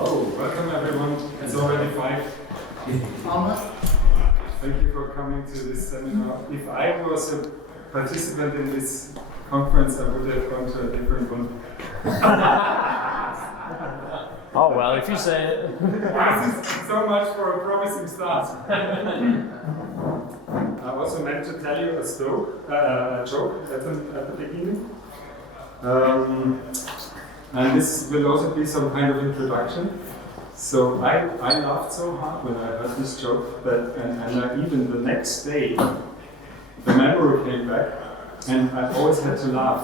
Oh, welcome everyone. It's already 5. Almost. Thank you for coming to this seminar. If I was a participant in this conference, I would have gone to a different one. Oh, well, if you say it. This is so much for a promising start. I also meant to tell you a joke at the beginning. And this will also be some kind of introduction. So I laughed so hard when I heard this joke that, and even the next day, the memory came back, and I always had to laugh.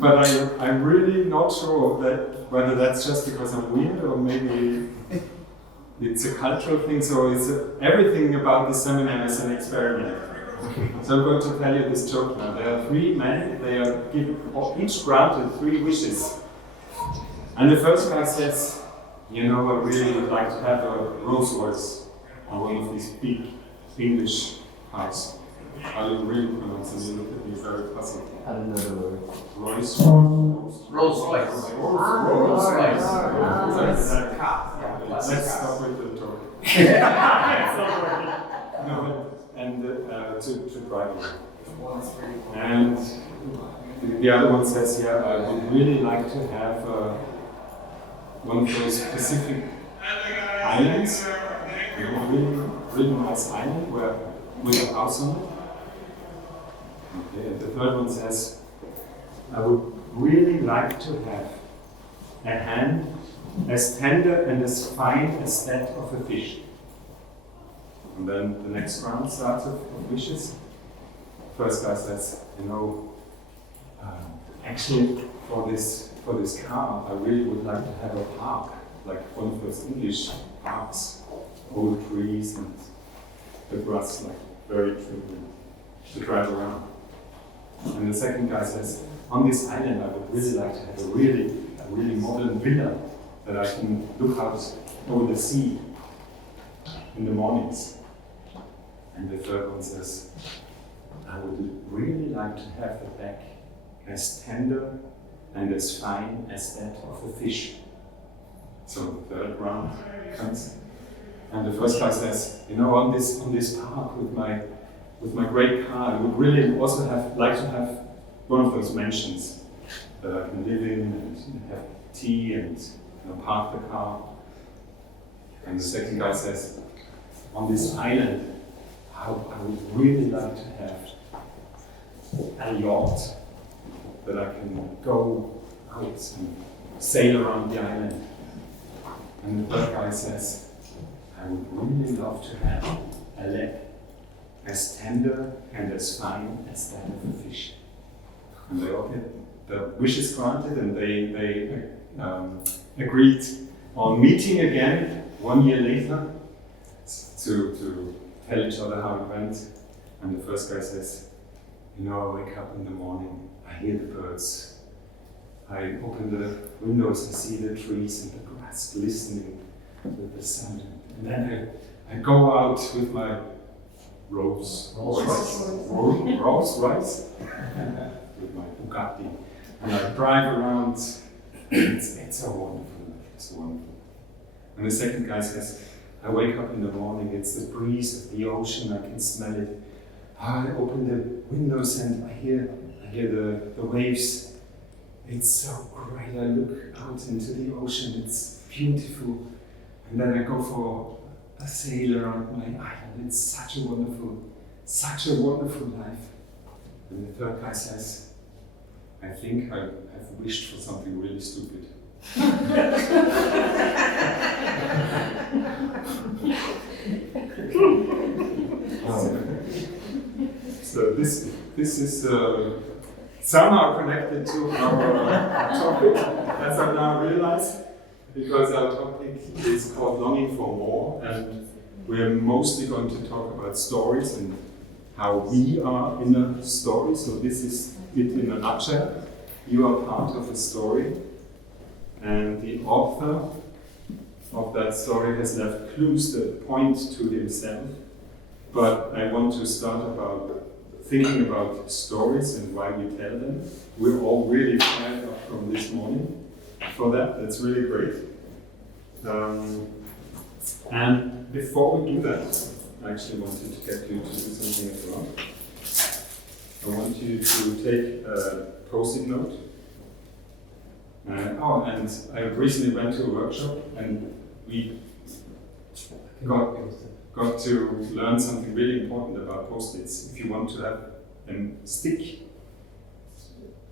But I'm really not sure that whether that's just because I'm weird or maybe it's a cultural thing. So it's everything about this seminar is an experiment. So I'm going to tell you this joke now. There are 3 men. They are each granted 3 wishes. And the first guy says, you know, I really would like to have a Rolls Royce or one of these big English cars. How do you really pronounce it? You look at me very puzzled. I don't know the word. Rolls Rolls Royce. Rolls Royce. Let's stop with the talk. It's not working. No, and to drive it. And the other one says, yeah, I would really like to have one of those Pacific islands, really nice island with a house on it. Okay, and the third one says, I would really like to have a hand as tender and as fine as that of a fish. And then the next round starts of wishes. First guy says, you know, actually for this car, I really would like to have a park, like one of those English parks, old trees and the grass like very trim to drive around. And the second guy says, on this island, I would really like to have a really modern villa that I can look out over the sea in the mornings. And the third one says, I would really like to have the back as tender and as fine as that of a fish. So the third round comes, and the first guy says, you know, on this park with my great car, I would really also like to have one of those mansions that I can live in and have tea and park the car. And the second guy says, on this island, I would really like to have a yacht that I can go out and sail around the island. And the third guy says, I would really love to have a leg as tender and as fine as that of a fish. And they all get the wishes granted, and they agreed on meeting again 1 year later to tell each other how it went. And the first guy says, you know, I wake up in the morning, I hear the birds. I open the windows, I see the trees and the grass glistening with the sun. And then I go out with my Rolls Royce, with my Bugatti, and I drive around. It's so wonderful. It's so wonderful. And the second guy says, I wake up in the morning, it's the breeze of the ocean, I can smell it. I open the windows and I hear the waves. It's so great. I look out into the ocean, it's beautiful. And then I go for a sail around my island. It's such a wonderful life. And the third guy says, I think I have wished for something really stupid. So this is somehow connected to our topic, as I now realize, because our topic is called Longing for More, and we're mostly going to talk about stories and how we are in a story. So this is it in a nutshell. You are part of a story, and the author of that story has left clues that point to himself. But I want to start about thinking about stories and why we tell them. We're all really fired up from this morning for that. That's really great. And before we do that, I actually wanted to get you to do something as well. I want you to take a post-it note. And I recently went to a workshop and we got to learn something really important about post-its. If you want to have them stick,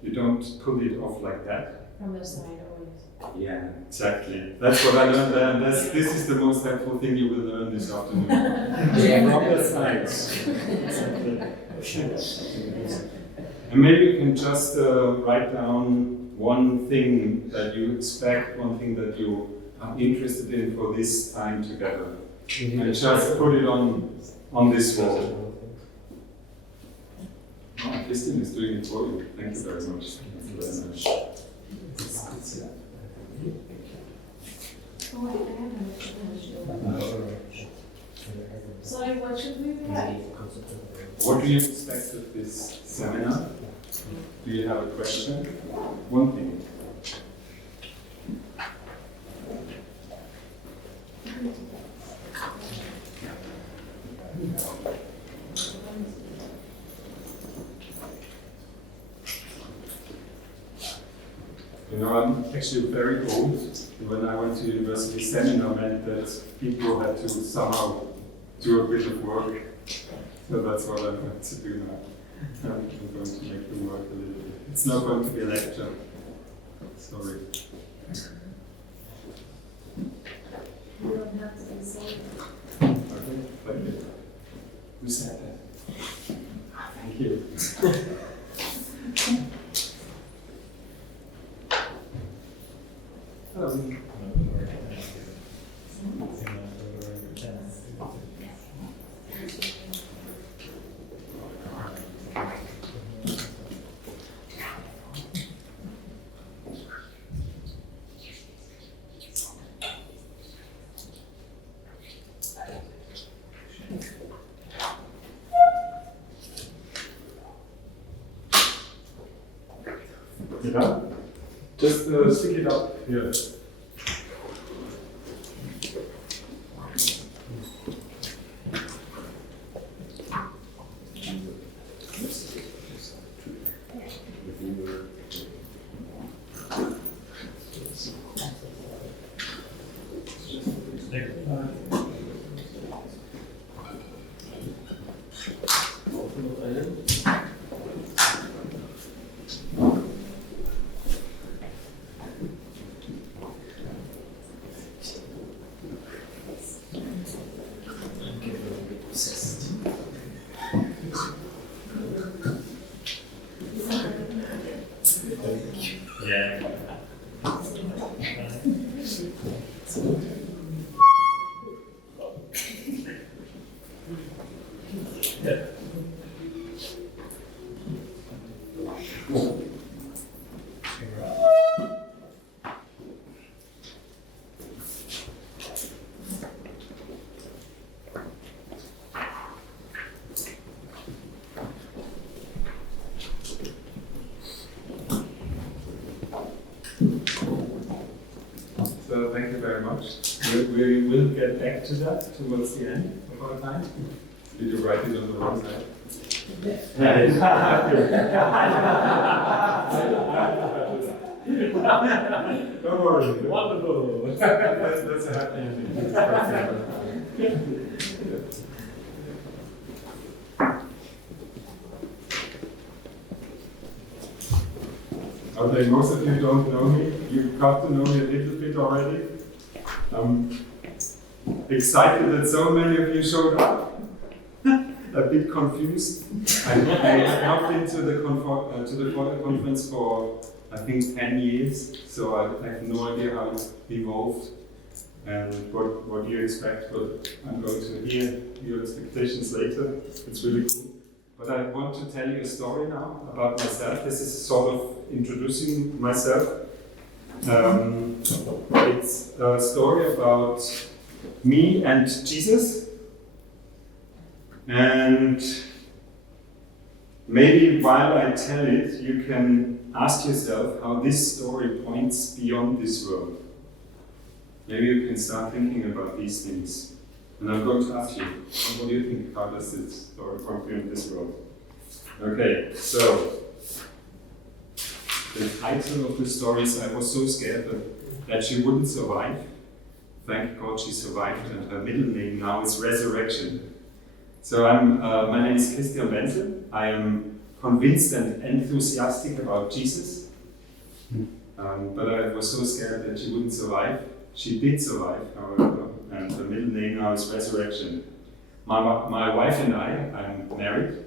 you don't pull it off like that. From the side always. Yeah, exactly. That's what I learned there, and this is the most helpful thing you will learn this afternoon. From the sides. And maybe you can just write down one thing that you expect, one thing that you are interested in for this time together. And just put it on this wall. Oh, Christine is doing it for you. Thank you very much. Thank you very much. Sorry, what should we write? What do you expect of this seminar? Do you have a question? One thing. You know, I'm actually very old. When I went to university, seminar meant that people had to somehow do a bit of work. So that's what I'm going to do now. I'm going to make them work a little bit. It's not going to be a lecture. Sorry. You don't have to be sorry. Okay, thank you. Who said that? Thank you. Yeah? Just stick it up here. So thank you very much. We will get back to that towards the end of our time. Did you write it on the wrong side? Don't worry. Wonderful. That's a happy ending. Okay, most of you don't know me. You got to know me a little bit already. I'm excited that so many of you showed up. A bit confused. I have not been to the photo conference for I think 10 years, so I have no idea how it's evolved and what you expect, but I'm going to hear your expectations later. It's really cool. But I want to tell you a story now about myself. This is sort of introducing myself. It's a story about me and Jesus. And maybe while I tell it, you can ask yourself how this story points beyond this world. Maybe you can start thinking about these things. And I'm going to ask you, what do you think? How does this story compare in this world? Okay, so the title of the stories, I was so scared that she wouldn't survive. Thank God she survived, and her middle name now is Resurrection. So my name is Bensel. I am convinced and enthusiastic about Jesus. But I was so scared that she wouldn't survive. She did survive, however, and her middle name now is Resurrection. My wife and I'm married.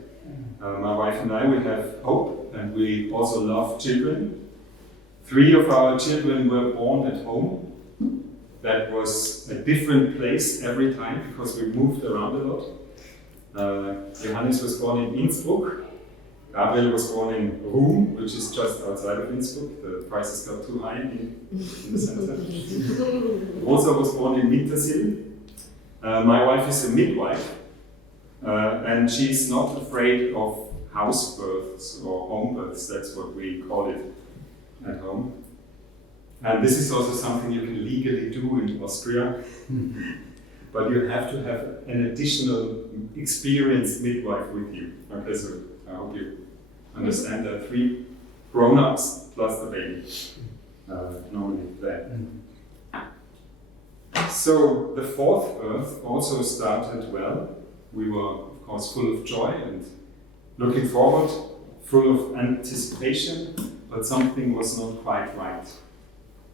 My wife and I, we have hope, and we also love children. 3 of our children were born at home. That was a different place every time because we moved around a lot. Johannes was born in Innsbruck. Gabriel was born in Rom, which is just outside of Innsbruck. The prices got too high in the center. Rosa was born in Wintersill. My wife is a midwife, and she's not afraid of house births or home births. That's what we call it at home. And this is also something you can legally do in Austria, but you have to have an additional experienced midwife with you. Okay, so I hope you understand that 3 grown-ups plus the baby normally there. So the 4th birth also started well. We were, of course, full of joy and looking forward, full of anticipation, but something was not quite right.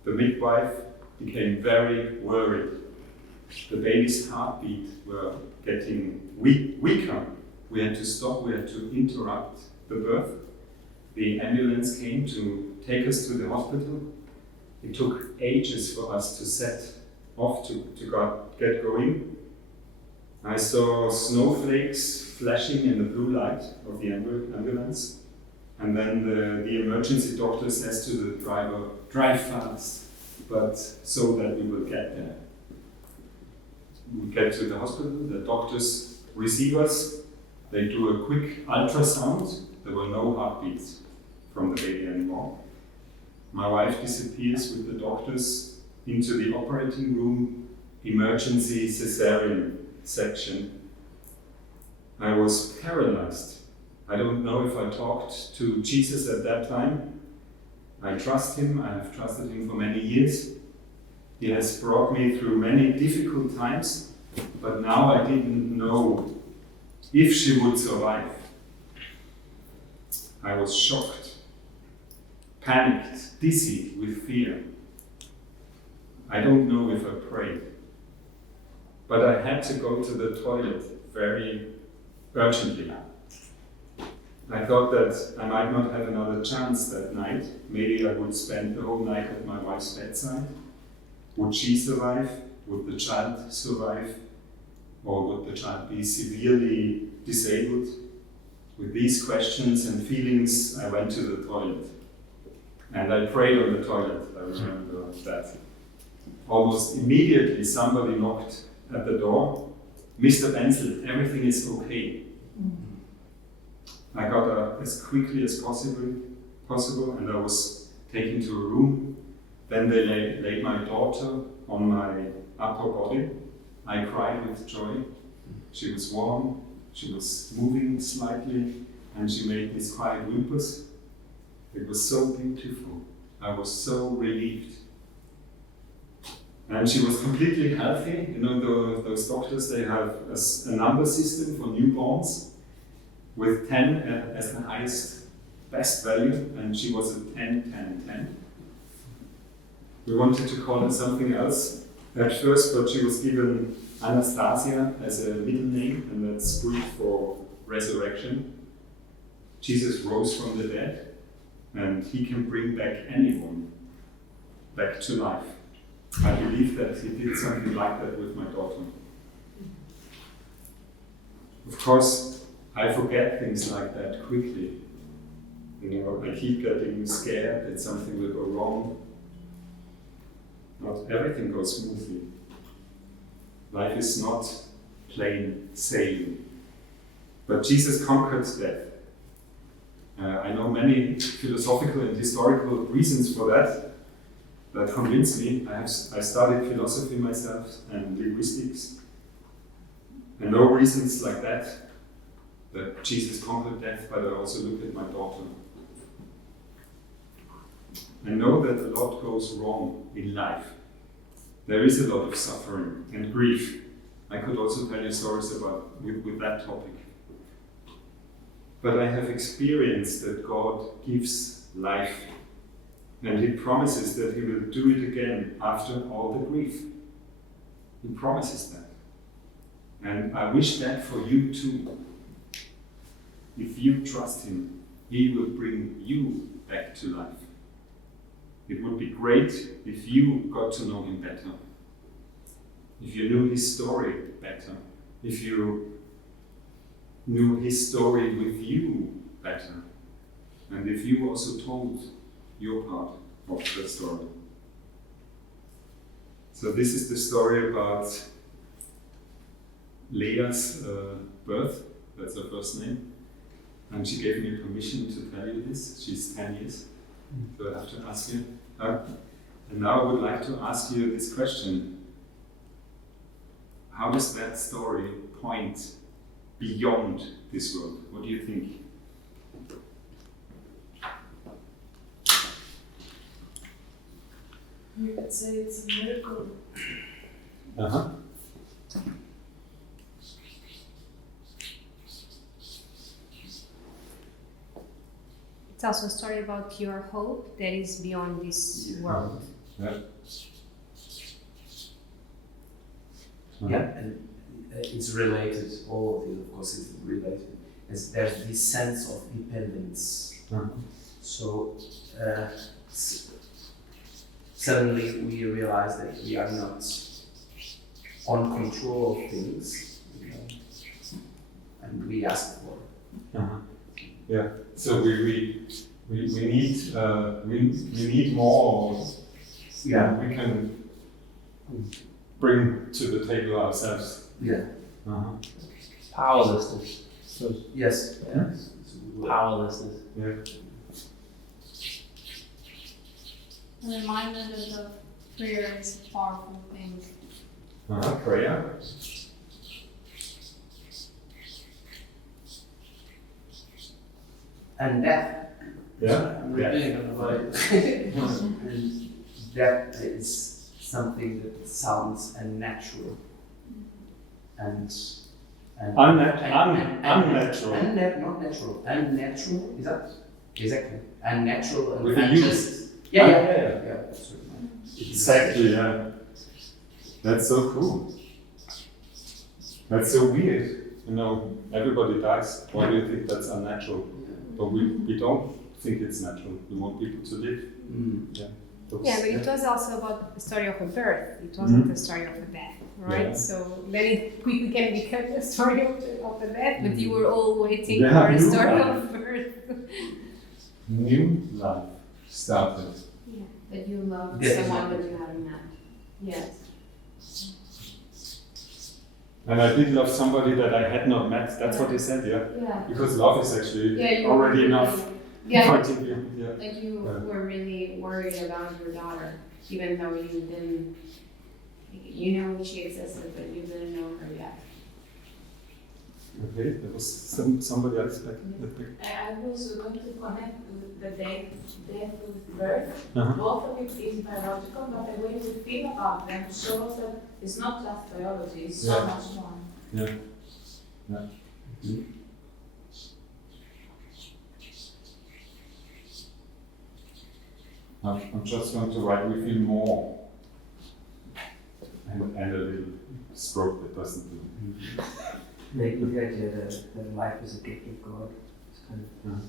The midwife became very worried. The baby's heartbeat were getting weaker. We had to stop, we had to interrupt the birth. The ambulance came to take us to the hospital. It took ages for us to set off to get going. I saw snowflakes flashing in the blue light of the ambulance. And then the emergency doctor says to the driver, drive fast, but so that we will get there. We get to the hospital, the doctors receive us, they do a quick ultrasound, there were no heartbeats from the baby anymore. My wife disappears with the doctors into the operating room, emergency cesarean section. I was paralyzed. I don't know if I talked to Jesus at that time. I trust him, I have trusted him for many years. He has brought me through many difficult times, but now I didn't know if she would survive. I was shocked, panicked, dizzy with fear. I don't know if I prayed, but I had to go to the toilet very urgently. I thought that I might not have another chance that night. Maybe I would spend the whole night at my wife's bedside. Would she survive? Would the child survive? Or would the child be severely disabled? With these questions and feelings, I went to the toilet. And I prayed on the toilet, I remember that. Almost immediately somebody knocked at the door. Mr. Bensel, everything is okay. I got up as quickly as possible, and I was taken to a room. Then they laid my daughter on my upper body. I cried with joy. She was warm, she was moving slightly, and she made these quiet whimpers. It was so beautiful. I was so relieved. And she was completely healthy. You know, those doctors, they have a number system for newborns, with 10 as the highest, best value, and she was a 10, 10, 10. We wanted to call her something else at first, but she was given Anastasia as a middle name, and that's Greek for resurrection. Jesus rose from the dead, and he can bring back anyone back to life. I believe that he did something like that with my daughter. Of course, I forget things like that quickly. You know, I keep getting scared that something will go wrong. Not everything goes smoothly. Life is not plain sailing. But Jesus conquered death. I know many philosophical and historical reasons for that. that convinced me. I studied philosophy myself and linguistics. And no reasons like that Jesus conquered death, but I also look at my daughter. I know that a lot goes wrong in life. There is a lot of suffering and grief. I could also tell you stories about with that topic. But I have experienced that God gives life, and He promises that He will do it again after all the grief. He promises that. And I wish that for you too. If you trust Him, He will bring you back to life. It would be great if you got to know Him better. If you knew His story better. If you knew His story with you better. And if you also told your part of the story. So this is the story about Leah's birth. That's her first name. And she gave me permission to tell you this. She's 10 years. So I have to ask you. And now I would like to ask you this question. How does that story point beyond this world? What do you think? You could say it's a miracle. Uh-huh. It's also a story about your hope that is beyond this world. Yeah. Yeah, and it's related, all of it, of course, is related. There's this sense of dependence. So suddenly we realize that we are not on control of things, and we ask for it. Yeah. So we need more. Yeah. We can bring to the table ourselves. Yeah. Powerlessness. So, Yes. yeah. Powerlessness. Yeah. I'm reminded that prayer is a powerful thing. Prayer. And death. Yeah. I'm repeating about it. And death is something that sounds unnatural. And Unnatural. not natural. Unnatural, is that? Exactly. Unnatural and With a fantastic. U. Yeah. Exactly. Yeah. That's so cool. That's so weird. You know, everybody dies. Why do you think that's unnatural? But we don't think it's natural. We want people to live. Yeah. Yeah, but it was also about the story of a birth. It wasn't the story of a death, right? Yeah. So then it quickly can become the story of a death, but you were all waiting Yeah, for a new story life. of birth. New life started. Yeah, that you love Yes. someone that you haven't met. Yes. And I did love somebody that I had not met. That's what they said, yeah. Yeah. Because love is actually Yeah, you already were enough. Yeah, Pointing you. Yeah. like you Yeah. were really worried about your daughter, even though you didn't. You know she existed, but you didn't know her yet. Okay, there was somebody else back. I was going to connect the death with birth. Uh-huh. Both of it is biological, but the way we feel about them shows that it's not just biology, it's so Yeah. much more. Yeah. Yeah. I'm just going to write, we feel more. And a little stroke that doesn't do. They look at you that life is a gift of God. It's kind of.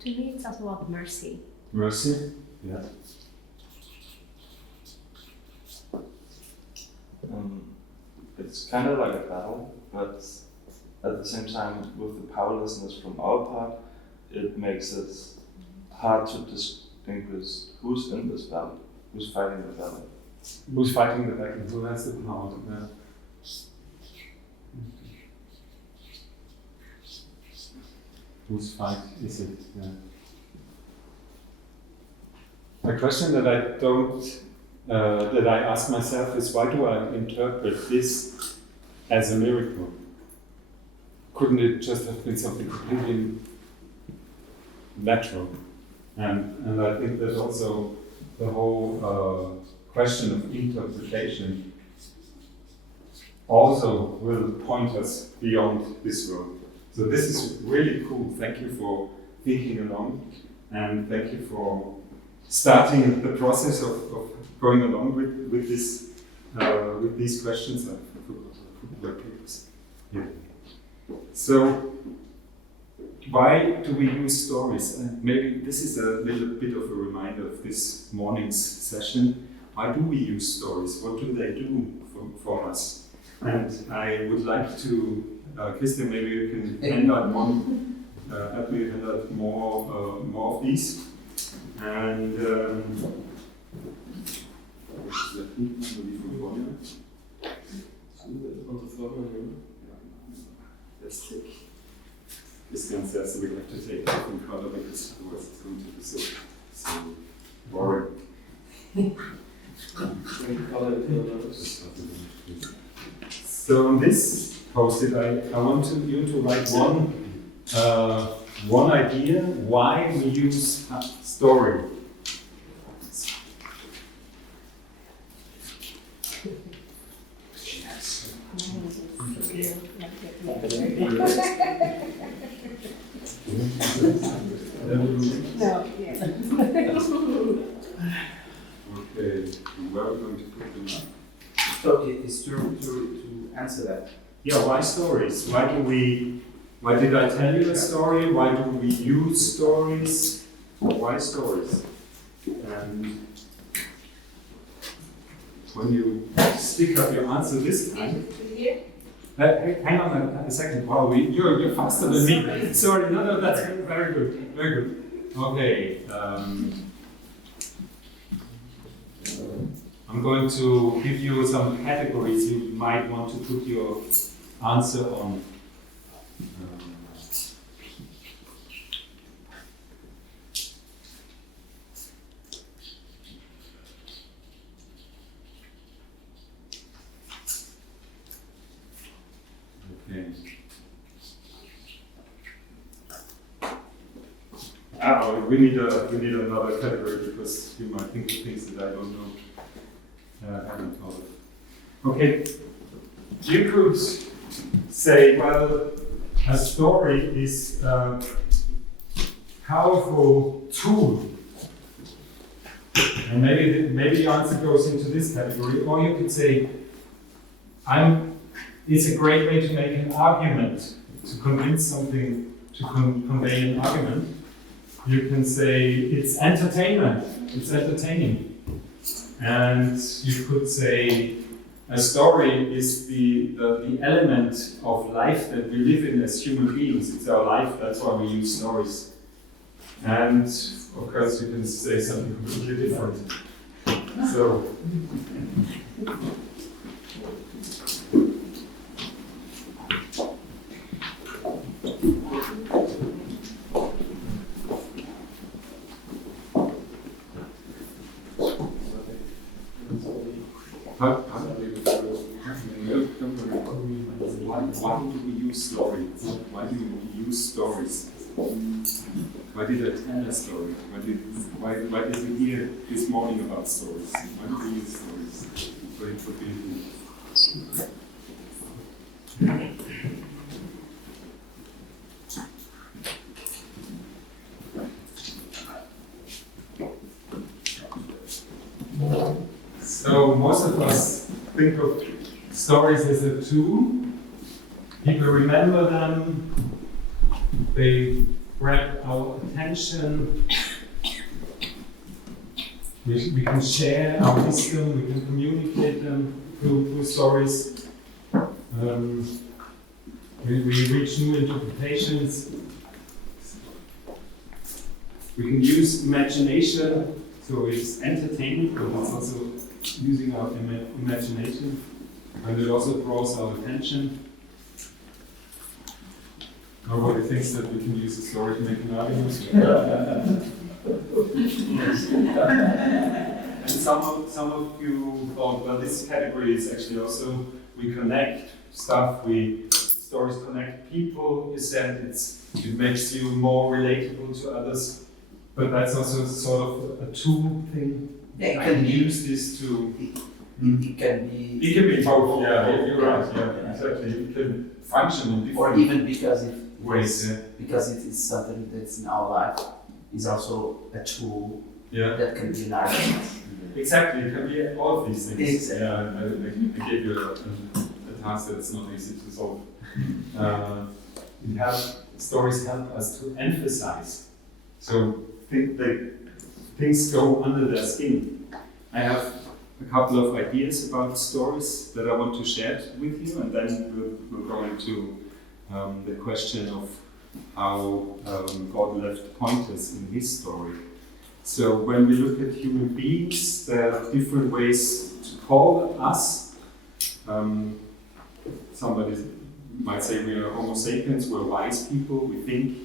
To me, it's also about mercy. Mercy? Yeah. It's kind of like a battle, but at the same time, with the powerlessness from our part, it makes it hard to distinguish who's in this battle, who's fighting the battle. Who's fighting the battle? Who has the power? Yeah. Whose fight is it? Yeah. A question that I don't, that I ask myself is, why do I interpret this as a miracle? Couldn't it just have been something completely natural? And I think that also the whole question of interpretation also will point us beyond this world. So this is really cool. Thank you for thinking along, and thank you for starting the process of going along with this with these questions. I forgot to put my papers here. So why do we use stories? And maybe this is a little bit of a reminder of this morning's session. Why do we use stories? What do they do for us? And I would like to, Christian, maybe you can hand out one, help me hand out more of these. And let's take Christian says we have to take it from color because otherwise it's going to be so boring. So on this post-it, I want you to write one idea why we use story. Okay, where are we going to put them up? So it's to answer that. Yeah, why stories? Why did I tell you a story? Why do we use stories? Why stories? And when you stick up your answer this time, hang on a second. Wow, you're faster than me. Sorry, no, that's very good, very good. Okay, I'm going to give you some categories you might want to put your answer on. Okay. We need another category because you might think of things that I don't know. I haven't thought of. Okay, you could say, well, a story is a powerful tool, and maybe the answer goes into this category. Or you could say, it's a great way to make an argument, to convince something, to convey an argument. You can say it's entertainment, it's entertaining. And you could say a story is the element of life that we live in as human beings. It's our life, that's why we use stories. And of course you can say something completely different. So why do we use stories? Why do we use stories? Why did I tell a story? Why did we hear this morning about stories? Why do we use stories? What it could be. So most of us think of stories as a tool. People remember them, they grab our attention, we can share our wisdom, we can communicate them through stories. We reach new interpretations. We can use imagination, so it's entertaining, but it's also using our imagination, and it also draws our attention. Nobody thinks that we can use a story to make an argument. And some of you thought, well, this category is actually also, we connect stuff, stories connect people, you said it makes you more relatable to others, but that's also sort of a tool thing. Yeah, I can use this to... It can be. It can be both, yeah, you're right, yeah, exactly. It can function in different Or even because ways, yeah. because it is something that's in our life, is also a tool Yeah. that can be an argument. Exactly, it can be all of these things. Exactly. Yeah, I gave you a task that's not easy to solve. Stories help us to emphasize. So things go under their skin. I have a couple of ideas about stories that I want to share with you, and then we'll go into the question of how God left pointers in his story. So when we look at human beings, there are different ways to call us. Somebody might say we are Homo sapiens, we're wise people, we think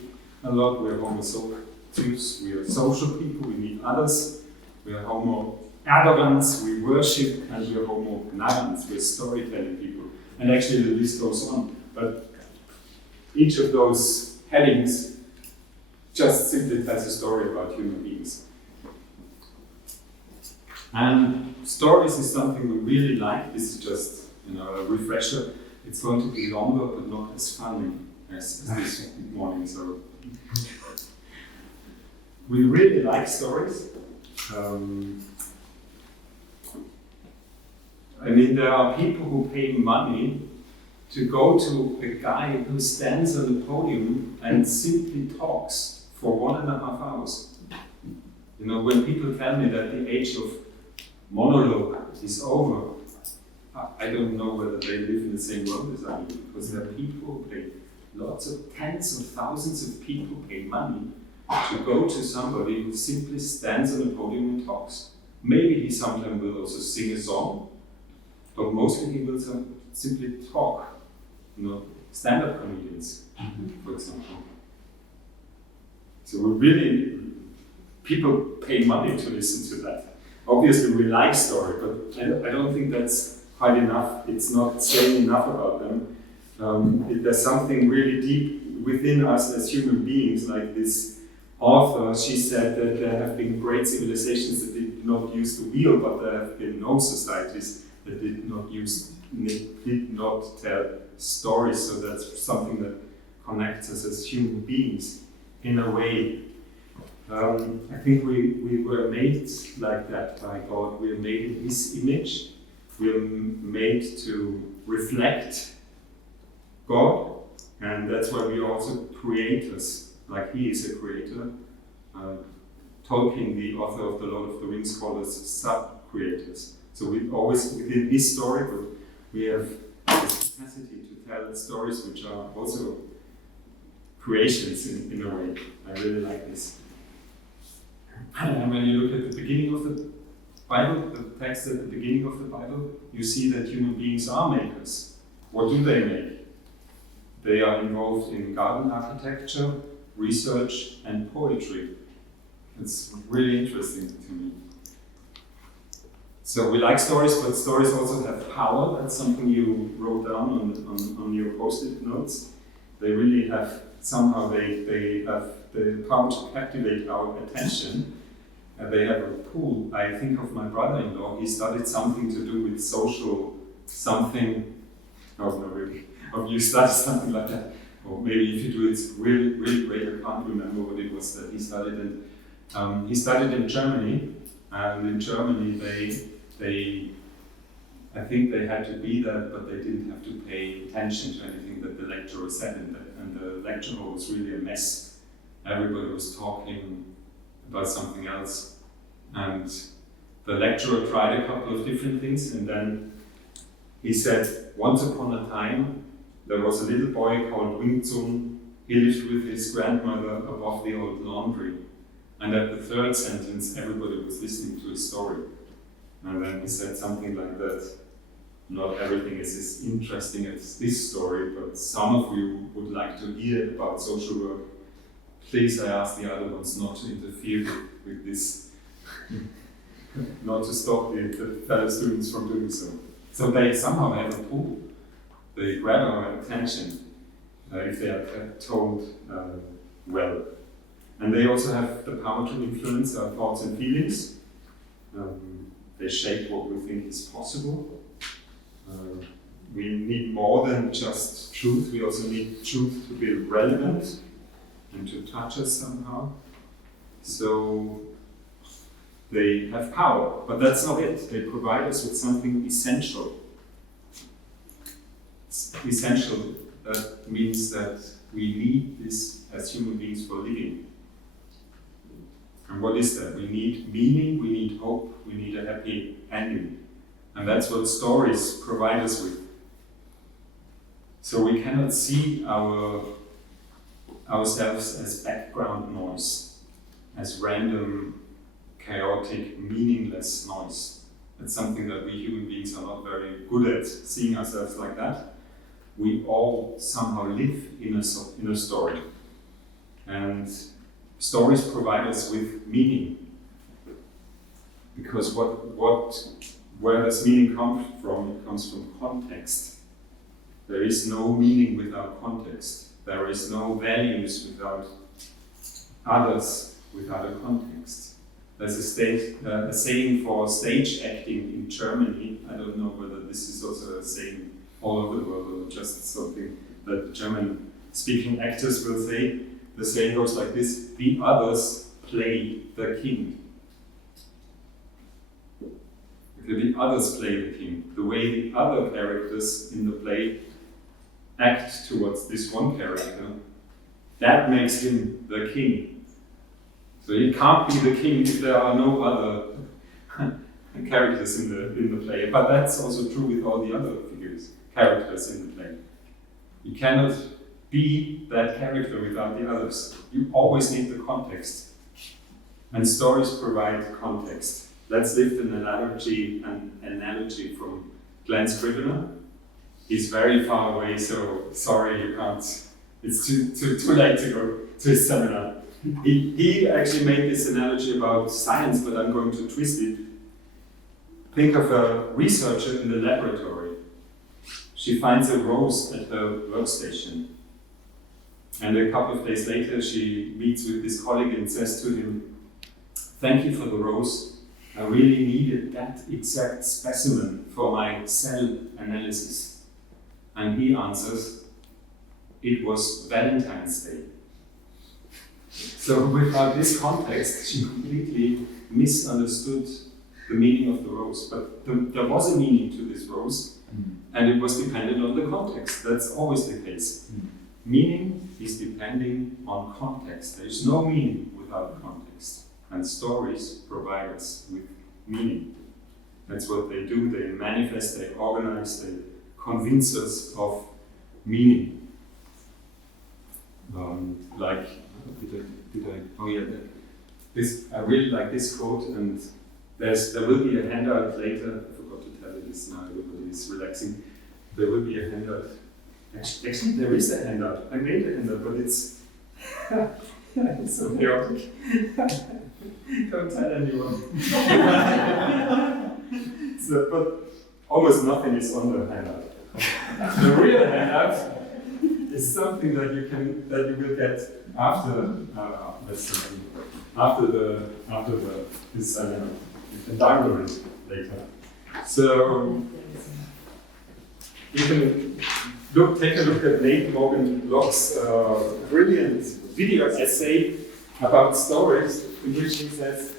a lot, we're Homo socius, we are social people, we need others, we are Homo adorans, we worship, and we are Homo narrans, we're storytelling people. And actually the list goes on. But each of those headings just simply tells a story about human beings. And stories is something we really like. This is just a refresher. It's going to be longer, but not as funny as this morning. So we really like stories. There are people who pay money to go to a guy who stands on the podium and simply talks for 1.5 hours. When people tell me that the age of monologue is over, I don't know whether they live in the same world as I do, because there are people who pay tens of thousands of people pay money to go to somebody who simply stands on a podium and talks. Maybe he sometimes will also sing a song, but mostly he will simply talk. Stand-up comedians, for example. So people pay money to listen to that. Obviously we like story, but I don't think that's quite enough. It's not saying enough about them. There's something really deep within us as human beings, like this author, she said that there have been great civilizations that did not use the wheel, but there have been no societies that did not tell stories. So that's something that connects us as human beings in a way. I think we were made like that by God. We are made in his image. We are made to reflect God, and that's why we are also creators, like he is a creator. Tolkien, the author of The Lord of the Rings, called us sub-creators. So we always, within his story, but we have this capacity to tell stories which are also creations in a way. I really like this. And when you look at the beginning of the Bible, the text at the beginning of the Bible, you see that human beings are makers. What do they make? They are involved in garden architecture, research, and poetry. It's really interesting to me. So we like stories, but stories also have power. That's something you wrote down on your post-it notes. They really have, somehow they have the power to captivate our attention. They have a pull. I think of my brother-in-law. He studied something to do with social something. Oh no, really. Or you study something like that. Or maybe if you do, it's really, really great. I can't remember what it was that he studied. And he studied in Germany. And in Germany, I think they had to be there, but they didn't have to pay attention to anything that the lecturer said. And the lecture hall was really a mess. Everybody was talking about something else. And the lecturer tried a couple of different things, and then he said, once upon a time, there was a little boy called Wing Tsung. He lived with his grandmother above the old laundry. And at the third sentence, everybody was listening to his story. And then he said something like that. not everything is as interesting as this story, but some of you would like to hear about social work. Please, I ask the other ones not to interfere with this, not to stop the fellow students from doing so. So they somehow have a pull. They grab our attention if they are told well. And they also have the power to influence our thoughts and feelings. They shape what we think is possible. We need more than just truth. We also need truth to be relevant and to touch us somehow. So they have power, but that's not it. They provide us with something essential. It's essential. That means that we need this as human beings for living. And what is that? We need meaning, we need hope, we need a happy ending. And that's what stories provide us with. So we cannot see ourselves as background noise, as random, chaotic, meaningless noise. That's something that we human beings are not very good at, seeing ourselves like that. We all somehow live in a story. And stories provide us with meaning. Because where does meaning come from? It comes from context. There is no meaning without context. There is no values without others, without a context. There's a saying for stage acting in Germany. I don't know whether this is also a saying all over the world or just something that the German-speaking actors will say. The saying goes like this: the others play the king. Okay, the others play the king. The way the other characters in the play act towards this one character, that makes him the king. So he can't be the king if there are no other characters in the play. But that's also true with all the other characters in the play. You cannot be that character without the others. You always need the context. And stories provide context. Let's lift an analogy from Glenn Scrivener. He's very far away, so sorry you can't. It's too late to go to his seminar. He actually made this analogy about science, but I'm going to twist it. Think of a researcher in the laboratory. She finds a rose at her workstation. And a couple of days later, she meets with this colleague and says to him, "Thank you for the rose. I really needed that exact specimen for my cell analysis." And he answers, "It was Valentine's Day." So without this context, she completely misunderstood the meaning of the rose. But there was a meaning to this rose, and it was dependent on the context. That's always the case. Meaning is depending on context. There is no meaning without context. And stories provide us with meaning. That's what they do. They manifest, they organize, they convince us of meaning. I really like this quote, and there will be a handout later. I forgot to tell you this now, everybody is relaxing. There will be a handout. Actually, there is a handout. I made a handout, but it's it's so chaotic. Don't tell anyone. But almost nothing is on the handout. The real handout is something that you will get after this seminar. You can download it later. So you can take a look at Nate Morgan Locke's brilliant video essay about stories, in which he says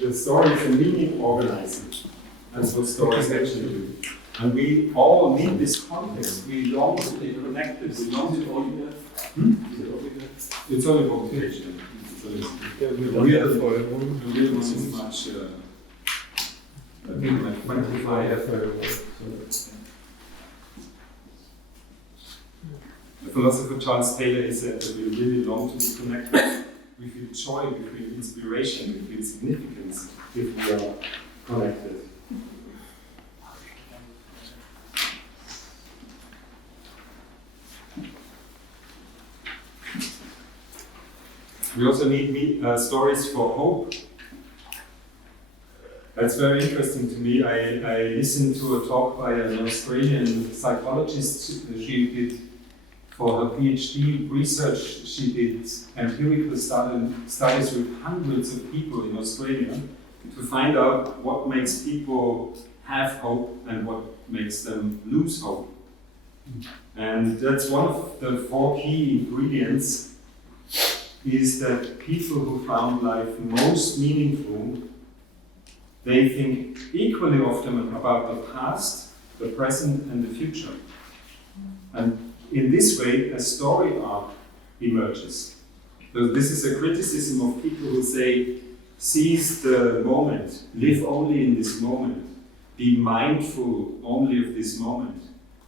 the story is a meaning organizer. That's what stories actually do. And we all need this context. We long to be connected. We long to be. It's only publication. The real one is much. Like 25. The philosopher Charles Taylor he said that we really long to be connected. We feel joy, we feel inspiration, we feel significance if we are connected. We also need stories for hope. That's very interesting to me. I listened to a talk by an Australian psychologist. She did, for her PhD research, she did empirical studies with hundreds of people in Australia to find out what makes people have hope and what makes them lose hope. And that's one of the 4 key ingredients, is that people who found life most meaningful, they think equally often about the past, the present, and the future. And in this way, a story arc emerges. So this is a criticism of people who say, seize the moment, live only in this moment, be mindful only of this moment.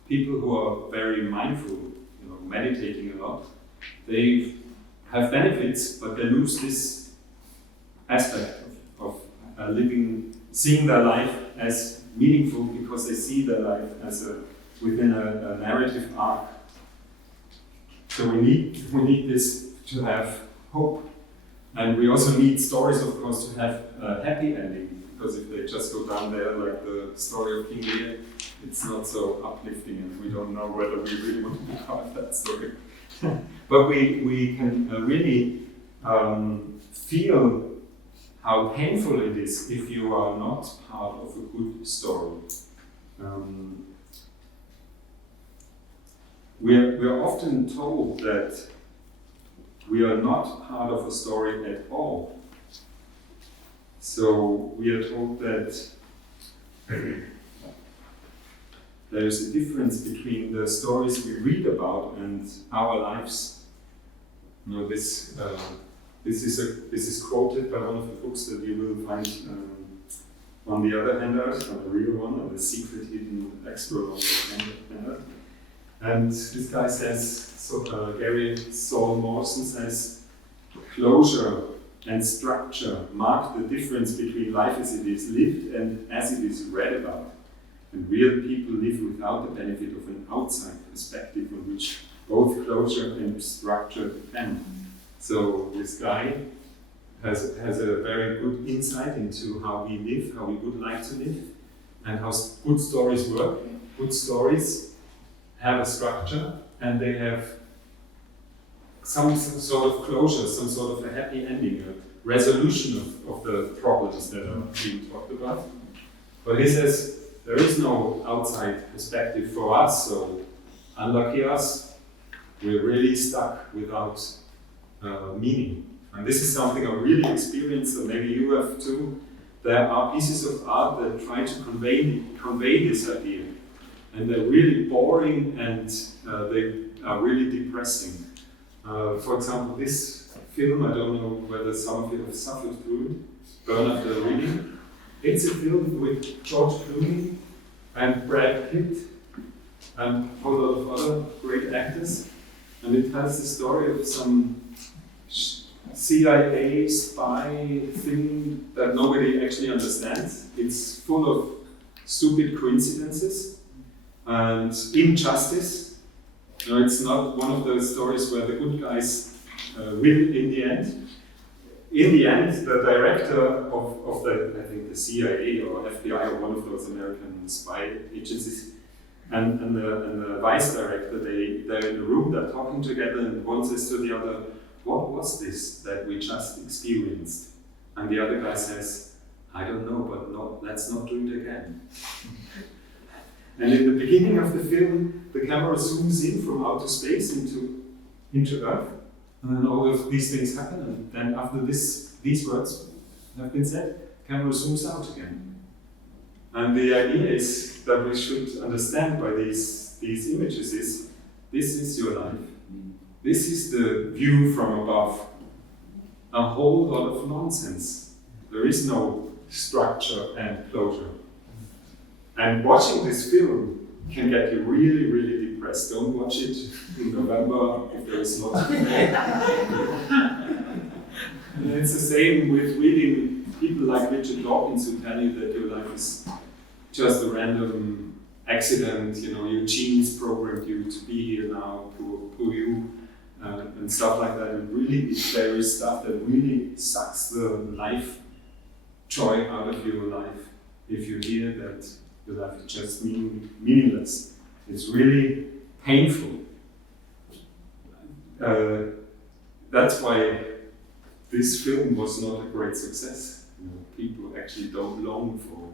People who are very mindful, meditating a lot, they have benefits, but they lose this aspect of living, seeing their life as meaningful, because they see their life as within a narrative arc. So we need this to have hope, and we also need stories, of course, to have a happy ending. Because if they just go down there, like the story of King Lear, it's not so uplifting, and we don't know whether we really want to be part of that story. But we can really feel how painful it is if you are not part of a good story. We're often told that we are not part of a story at all. So we are told that there is a difference between the stories we read about and our lives. This is quoted by one of the books that you will find on the other handout, on the real one, on the secret hidden extra handout. And this guy says, Gary Saul Mawson says, closure and structure mark the difference between life as it is lived and as it is read about. And real people live without the benefit of an outside perspective on which both closure and structure depend. So this guy has a very good insight into how we live, how we would like to live, and how good stories work. Good stories have a structure, and they have some sort of closure, some sort of a happy ending, a resolution of the problems that are being talked about. But he says there is no outside perspective for us, so unlucky us, we're really stuck without meaning. And this is something I really experienced, and maybe you have too. There are pieces of art that try to convey this idea, and they're really boring and they are really depressing. For example, this film, I don't know whether some of you have suffered through it, Burn After Reading. It's a film with George Clooney and Brad Pitt and a whole lot of other great actors. And it has the story of some CIA spy thing that nobody actually understands. It's full of stupid coincidences and injustice. It's not one of those stories where the good guys win in the end. In the end, the director of I think the CIA or FBI or one of those American spy agencies and the vice director, they're in the room, they're talking together, and one says to the other, "What was this that we just experienced?" And the other guy says, "I don't know, but no, let's not do it again." And in the beginning of the film, the camera zooms in from outer space into Earth, and then all of these things happen, and then after these words have been said, camera zooms out again. And the idea is that we should understand by these images is, this is your life. This is the view from above. A whole lot of nonsense. There is no structure and closure. And watching this film can get you really, really depressed. Don't watch it in November if there is not. And it's the same with reading people like Richard Dawkins who tell you that your life is just a random accident. Your genes programmed you to be here now, poor you. and stuff like that. And really, there is stuff that really sucks the life joy out of your life. If you hear that your life is just meaningless, it's really painful. That's why this film was not a great success. You know, people actually don't long for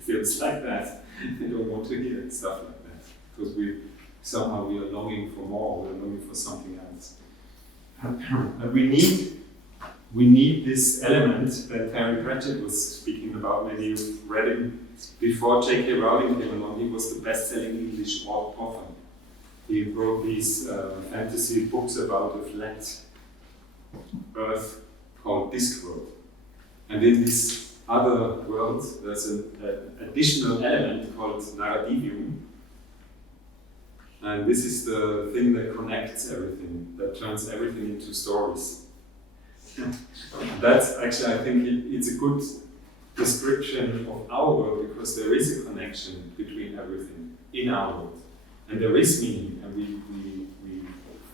films like that. They don't want to hear stuff like that because we are longing for more. We're longing for something else. And we need this element that Terry Pratchett was speaking about. Maybe you've read him before J.K. Rowling came along. He was the best-selling English author. He wrote these fantasy books about a flat Earth called Discworld. And in this other world, there's an additional element called narrativium. And this is the thing that connects everything, that turns everything into stories. That's actually, I think it's a good description of our world, because there is a connection between everything in our world. And there is meaning, and we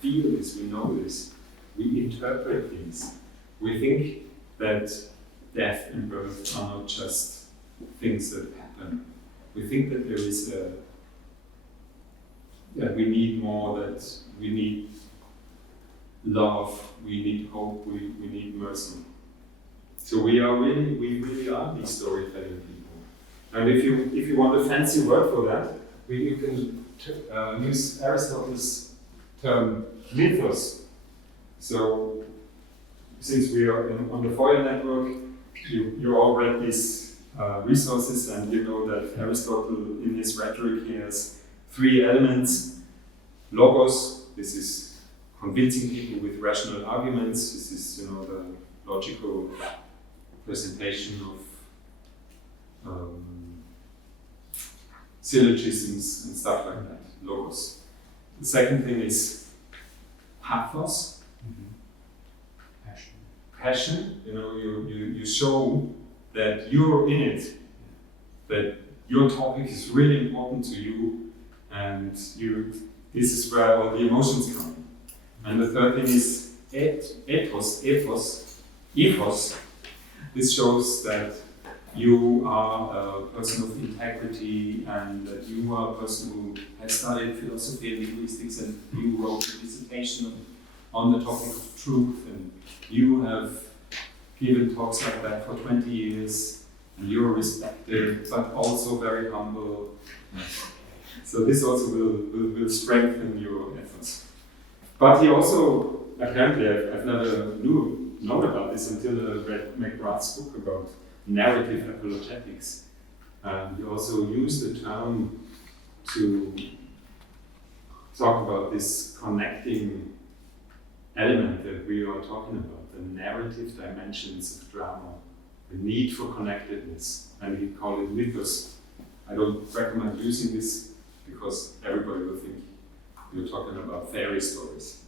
feel this, we know this, we interpret things. We think that death and birth are not just things that happen. We think that there is that we need more, that we need love, we need hope, we need mercy. So we really are these storytelling people. And if you want a fancy word for that, you can use Aristotle's term mythos. So since we are on the FOIA network, you all read these resources, and you know that Aristotle in his rhetoric he has 3 elements. Logos, this is convincing people with rational arguments. This is, the logical presentation of syllogisms and stuff like that. Logos. The second thing is pathos. Passion. You show that you're in it, that your topic is really important to you, and this is where all the emotions come. And the third thing is ethos. This shows that you are a person of integrity, and that you are a person who has studied philosophy and linguistics, and you wrote a dissertation on the topic of truth, and you have given talks like that for 20 years, and you're respected, but also very humble. So this also will strengthen your efforts. But he also, apparently, I've never known about this until I read McGrath's book about narrative apologetics. And he also used the term to talk about this connecting element that we are talking about, the narrative dimensions of drama, the need for connectedness, and he called it mythos. I don't recommend using this because everybody will think you're talking about fairy stories,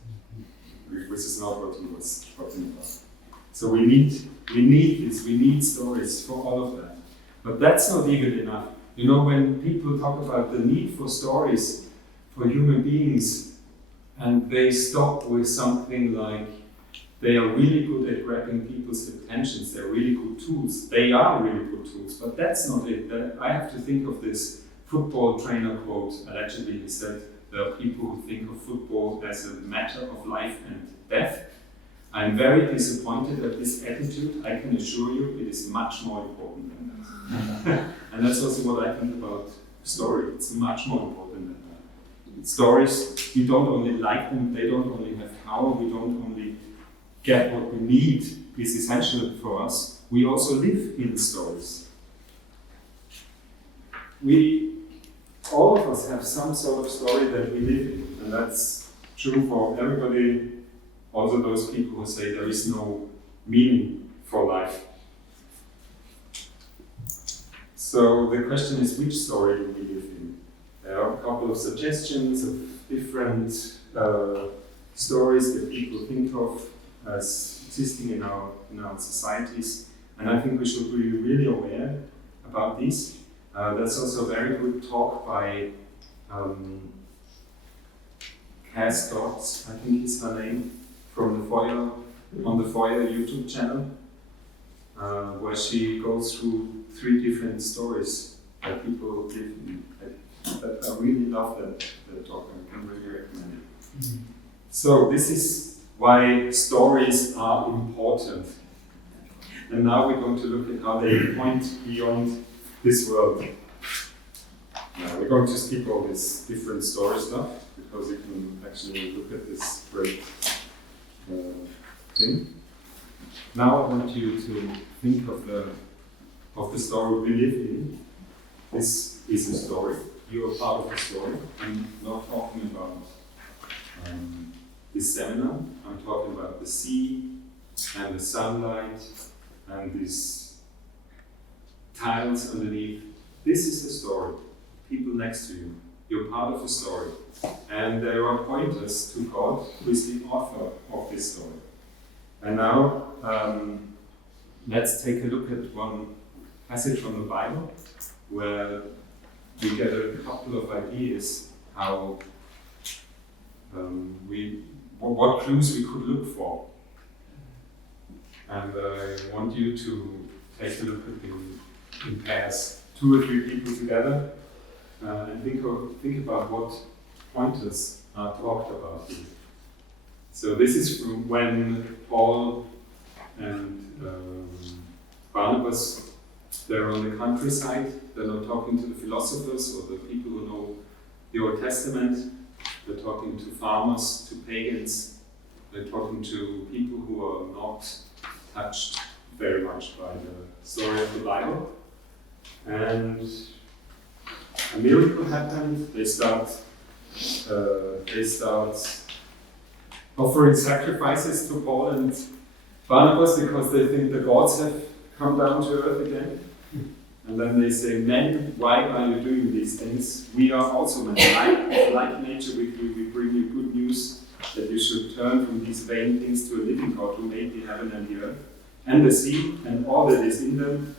which is not what he was talking about. So we need this, we need stories for all of that. But that's not even enough. When people talk about the need for stories for human beings, and they stop with something like they are really good at grabbing people's attentions, they're really good tools. They are really good tools, but that's not it. I have to think of this football trainer quote. Allegedly, he said, there are people who think of football as a matter of life and death. I'm very disappointed at this attitude. I can assure you it is much more important than that. And that's also what I think about story. It's much more important than that. Stories, we don't only like them, they don't only have power, we don't only get what we need is essential for us, we also live in stories. All of us have some sort of story that we live in, and that's true for everybody, also those people who say there is no meaning for life. So the question is, which story do we live in? There are a couple of suggestions of different stories that people think of as existing in our societies, and I think we should be really aware about these. There's also a very good talk by Cass Dodds, I think is her name, from the Foyer, on the Foyer YouTube channel, where she goes through 3 different stories that people live in. I really love that talk, I can really recommend it. So this is why stories are important. And now we're going to look at how they point beyond this world. We're going to skip all this different story stuff, because you can actually look at this great thing. Now I want you to think of the story we live in. This is a story. You are part of the story. I'm not talking about this seminar. I'm talking about the sea and the sunlight and these tiles underneath. This is a story. People next to you. You're part of a story. And there are pointers to God, who is the author of this story. And now, let's take a look at one passage from the Bible, where we get a couple of ideas how what clues we could look for. And I want you to take a look at them in pairs, 2 or 3 people together, and think about what pointers are talked about here. So this is from when Paul and Barnabas, they're on the countryside. They're not talking to the philosophers or the people who know the Old Testament. They're talking to farmers, to pagans. They're talking to people who are not touched very much by the story of the Bible. And a miracle happened. They start offering sacrifices to Paul and Barnabas because they think the gods have come down to earth again. And then they say, men, why are you doing these things? We are also men. Like nature with you, we bring you good news that you should turn from these vain things to a living God who made the heaven and the earth and the sea and all that is in them.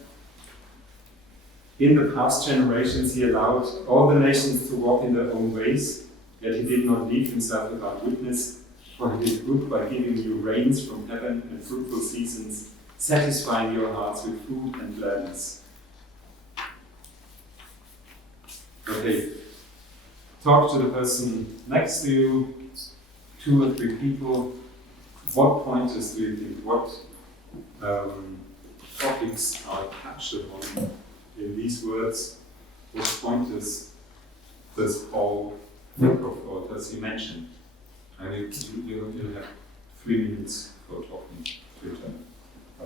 In the past generations, he allowed all the nations to walk in their own ways, yet he did not leave himself without witness, for he did good by giving you rains from heaven and fruitful seasons, satisfying your hearts with food and gladness. Okay, talk to the person next to you, 2 or 3 people. What pointers do you think? What topics are touched upon in these words? What pointers does Paul think of, or does he mention? And you have 3 minutes for talking to each other. I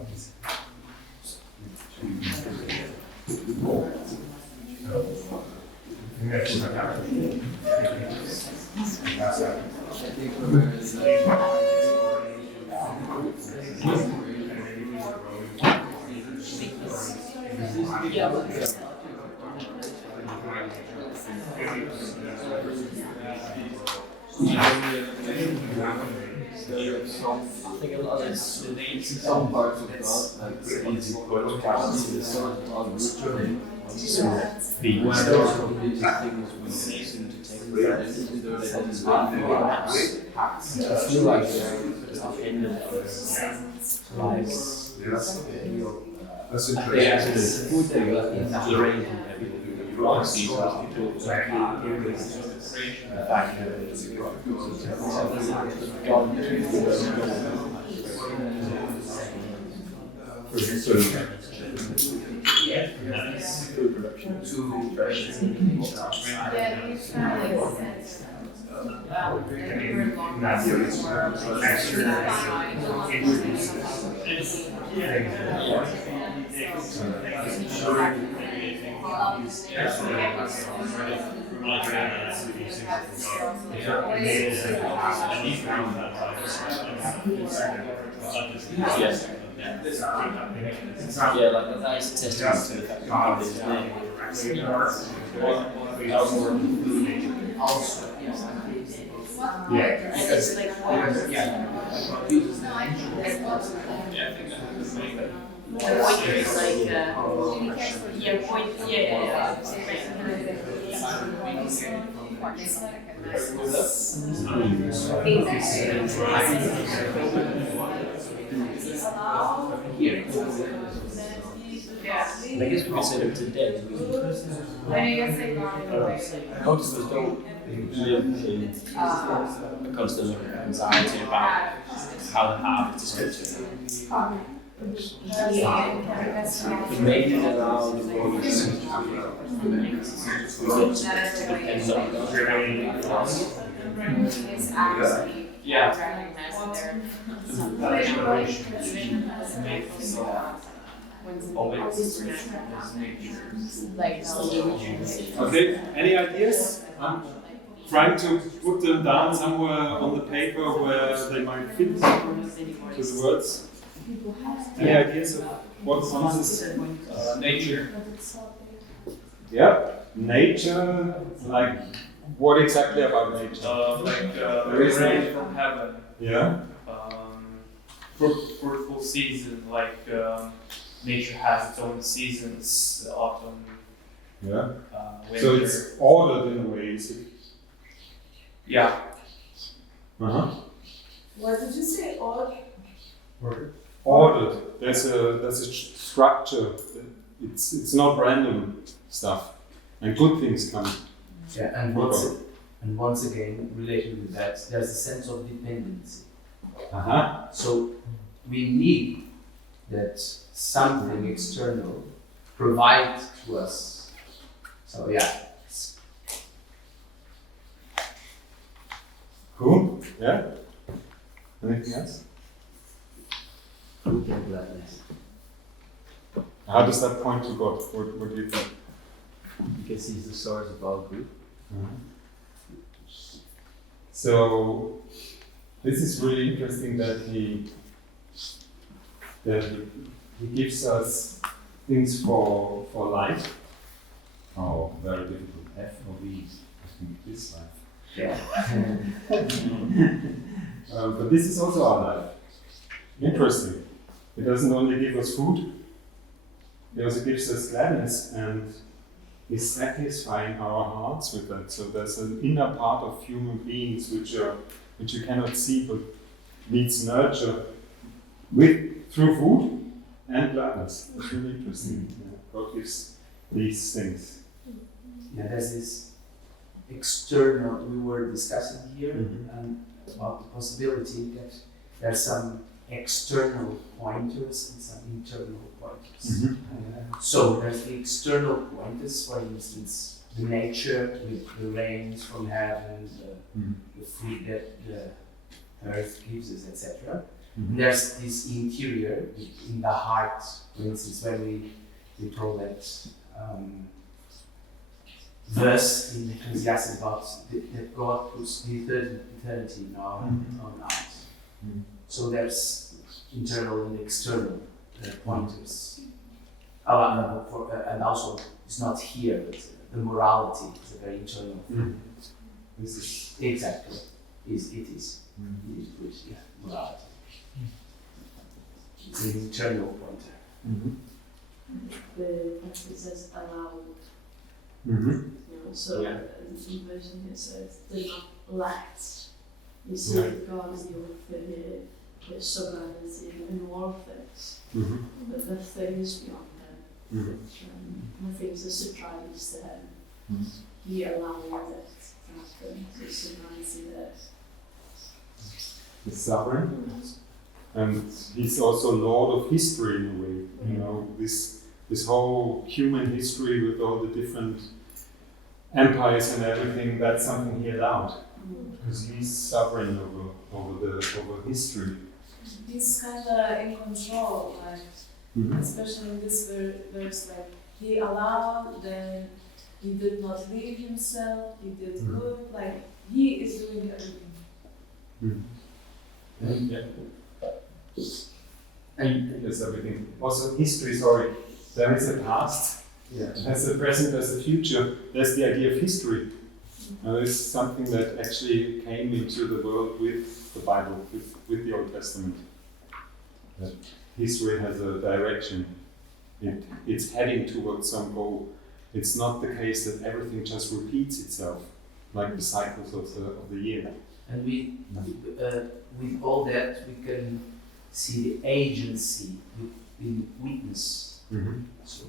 think a lot of some parts of God, like the easy podcast, the sort of root the things we seem to take for granted, even though they have this valuable I feel like they're just offended for lives. That's I think actually the food they got in the rain and everything, the rock seeds, people the fact that it's God food production. Yeah, these sense. Yes. Yeah, like a nice testament to the fact that God is name. Also, yeah. It's like point is like point recognize things And I guess we could say that today, I guess they got it away. most of us don't live in a constant anxiety about how the harvest is going to maybe now the world is It's actually recognizing Okay, any ideas? I'm trying to put them down somewhere on the paper where they might fit to the words. Any ideas of what comes? nature. Yeah, nature, like what exactly about nature? Rain from heaven, Yeah. fruitful season, like nature has its own seasons, autumn, Yeah. winter. So it's ordered in a way, is it? Yeah, Uh-huh. What did you say? Or Ordered. There's a structure. It's not random stuff, and good things come. Yeah, and once again, related with that, there's a sense of dependency. Uh-huh. So we need that something external provide to us. So yeah, Cool. Yeah. Anything else? fruit and gladness. How does that point to God? What do you think? Because he's the source of all good. So this is really interesting that he gives us things for life. Oh, very difficult. F or V? I think this life. Yeah. But this is also our life. Interesting. It doesn't only give us food, it also gives us gladness, and is satisfying our hearts with that. So there's an inner part of human beings which you cannot see but needs nurture through food and gladness. That's really interesting. Yeah. God gives these things. Yeah, there's this external, we were discussing here Mhm. about the possibility that there's some external pointers and some internal pointers. So there's the external pointers, for instance, the nature with the rains from heaven, the food that the earth gives us, etc. There's this interior in the heart, for instance, where we told that verse in Ecclesiastes about that God puts the eternity in our own eyes. So there's internal and external pointers. And also, it's not here, but the morality is a very internal thing. This is exactly, it is good, yeah, morality. It's an internal pointer. The passage says allowed. So in version it says do not let. You see God is with sovereignty and all things. But the things beyond them. The things that surprise them. He allowed that to happen. So sovereignty there. He's sovereign, and he's also Lord of history in a way. You know, this whole human history with all the different empires and everything, that's something he allowed. Because he's sovereign over history. he's kind of in control, like especially in this verse, like he allowed, then he did not leave himself, he did good, like he is doing everything. And yes, everything. Also, history. Sorry, there is a past. Yeah. There's a present. There's a future. There's the idea of history. It's something that actually came into the world with the Bible, with the Old Testament. That history has a direction. It's heading towards some goal. It's not the case that everything just repeats itself. like the cycles of the year. And with all that, we can see the agency in weakness. So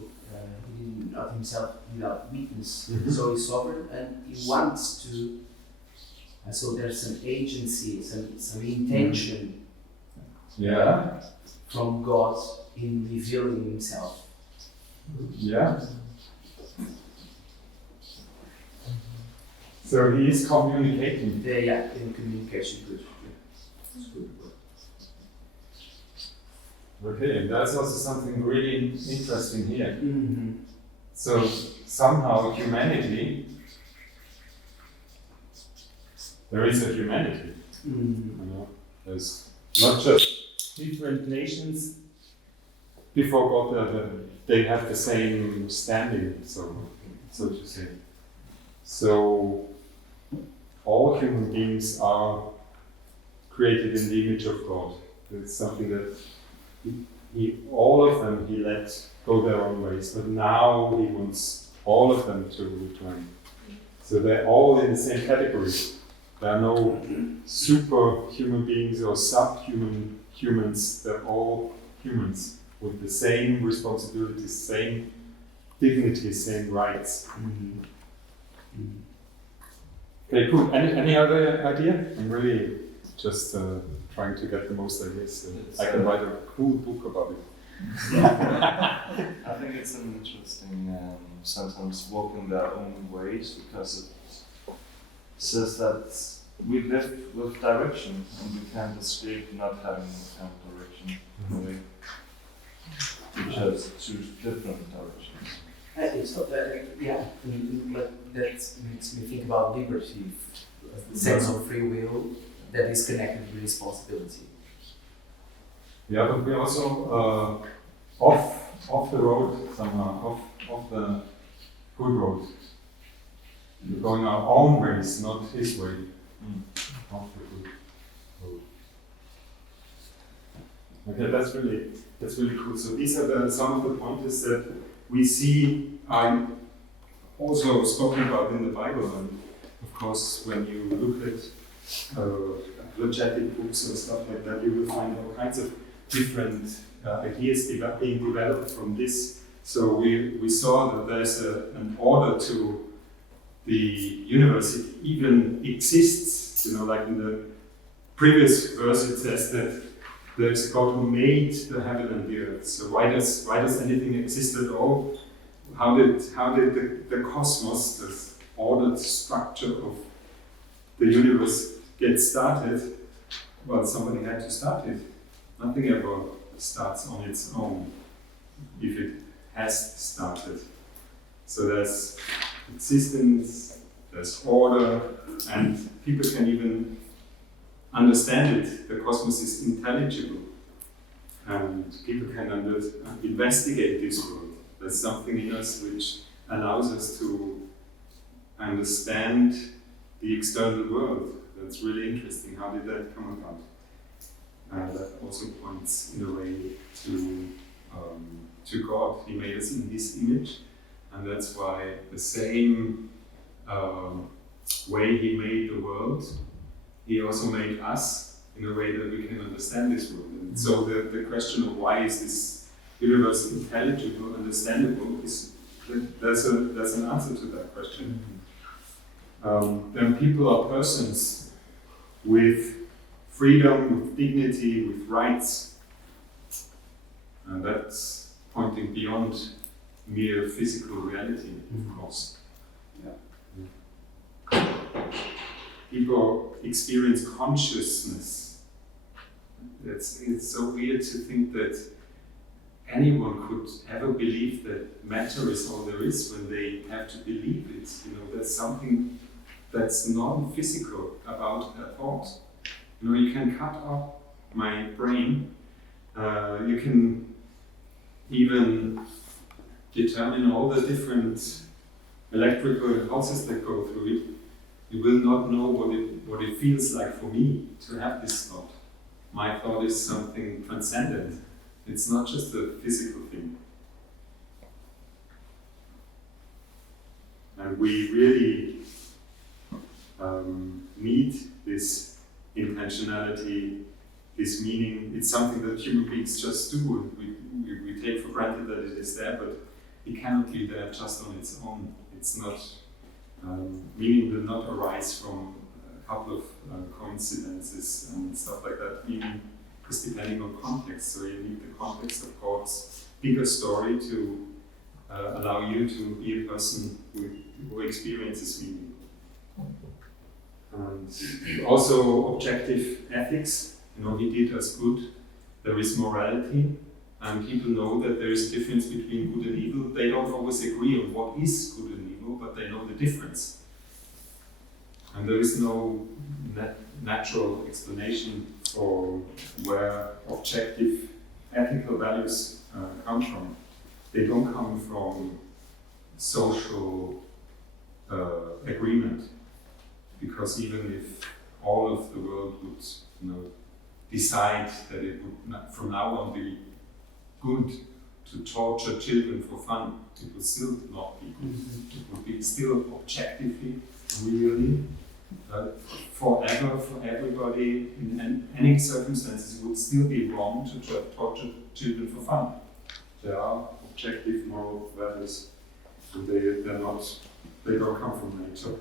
he did not himself without weakness. So he's sovereign and he wants to. So there's some agency, some intention from God in revealing himself. Yeah. So he is communicating. In communication, good. That's good. Okay, and that's also something really interesting here. So somehow humanity, there is a humanity. You know, there's not just different nations before God, they have the same standing, so to say. So all human beings are created in the image of God. It's something that all of them he let go their own ways, but now he wants all of them to return. So they're all in the same category. There are no superhuman beings or subhuman humans. They're all humans with the same responsibilities, same dignity, same rights. Okay, cool. Any other idea? I'm really just trying to get the most ideas. I can write a cool book about it. I think it's an interesting sometimes walk in their own ways, because it says that we live with direction and we can't escape not having a kind of direction. In a way. We chose two different directions. It's not that, but that makes me think about liberty, the sense of free will that is connected with responsibility. Yeah, but we also off the road somehow, off the good road. We're going our own ways, not his way. Off the good road. Okay, that's really cool. So these are some of the pointers that we see are also spoken about in the Bible. And of course, when you look at apologetic books and stuff like that, you will find all kinds of different ideas being developed from this. So we saw that there's an order to the universe. It even exists, you know, like in the previous verse it says that there's a God who made the heaven and the earth. So why does anything exist at all? How did the cosmos, this ordered structure of the universe, get started? Well, somebody had to start it. Nothing ever starts on its own if it has started. So there's existence, there's order, and people can even understand it. The cosmos is intelligible, and people can investigate this world. There's something in us which allows us to understand the external world. That's really interesting. How did that come about? That also points in a way to God. He made us in His image, and that's why the same way He made the world, He also made us in a way that we can understand this world. And so the question of why is this universe intelligible, understandable, is there's an answer to that question. Then people are persons with freedom, with dignity, with rights, and that's pointing beyond mere physical reality, of course. People experience consciousness. It's so weird to think that anyone could ever believe that matter is all there is when they have to believe it. You know, there's something that's non-physical about a thought. You know, you can cut off my brain. You can even determine all the different electrical impulses that go through it. You will not know what it feels like for me to have this thought. My thought is something transcendent. It's not just a physical thing. And we really need this intentionality, this meaning. It's something that human beings just do. We take for granted that it is there, but it cannot be there just on its own. It's not, meaning will not arise from a couple of coincidences and stuff like that. Meaning is depending on context, so you need the context of God's bigger story to allow you to be a person who experiences meaning. And also objective ethics, he did us good. There is morality, and people know that there is a difference between good and evil. They don't always agree on what is good and evil, but they know the difference. And there is no natural explanation for where objective ethical values come from. They don't come from social agreement, because even if all of the world would, decide that it would from now on be good to torture children for fun, it would still not be good. It would be still objectively, really, forever, for everybody, in any circumstances, it would still be wrong to torture children for fun. There are objective moral values, and they don't come from nature.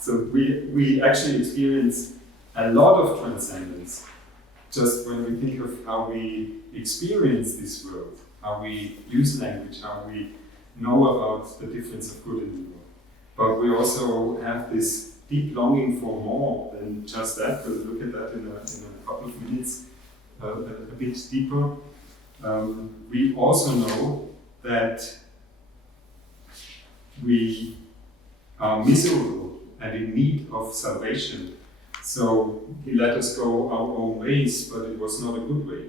So we actually experience a lot of transcendence just when we think of how we experience this world, how we use language, how we know about the difference of good and evil. But we also have this deep longing for more than just that. We'll look at that in a couple of minutes, a bit deeper. We also know that we are miserable and in need of salvation. So he let us go our own ways, but it was not a good way.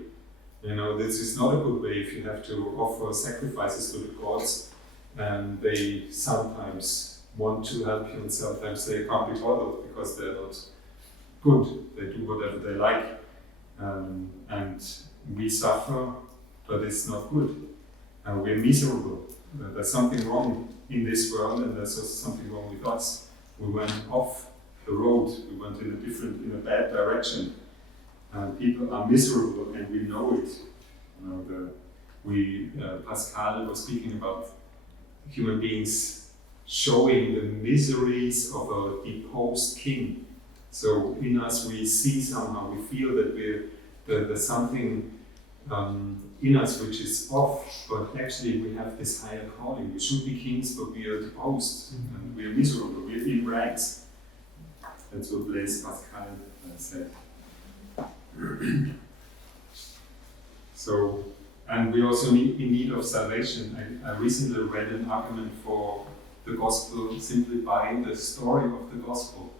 This is not a good way if you have to offer sacrifices to the gods, and they sometimes want to help you and sometimes they can't be bothered because they're not good. They do whatever they like, and we suffer, but it's not good. We're miserable. There's something wrong in this world, and there's also something wrong with us. We went off the road. We went in a bad direction. People are miserable, and we know it. Pascal was speaking about human beings showing the miseries of a deposed king. So in us, we see somehow, we feel that there's something in us which is off, but actually we have this higher calling. We should be kings, but we are deposed, and we are miserable. We are in rags. That's what Blaise Pascal said. So, and we also in need of salvation. I recently read an argument for the gospel simply by the story of the gospel,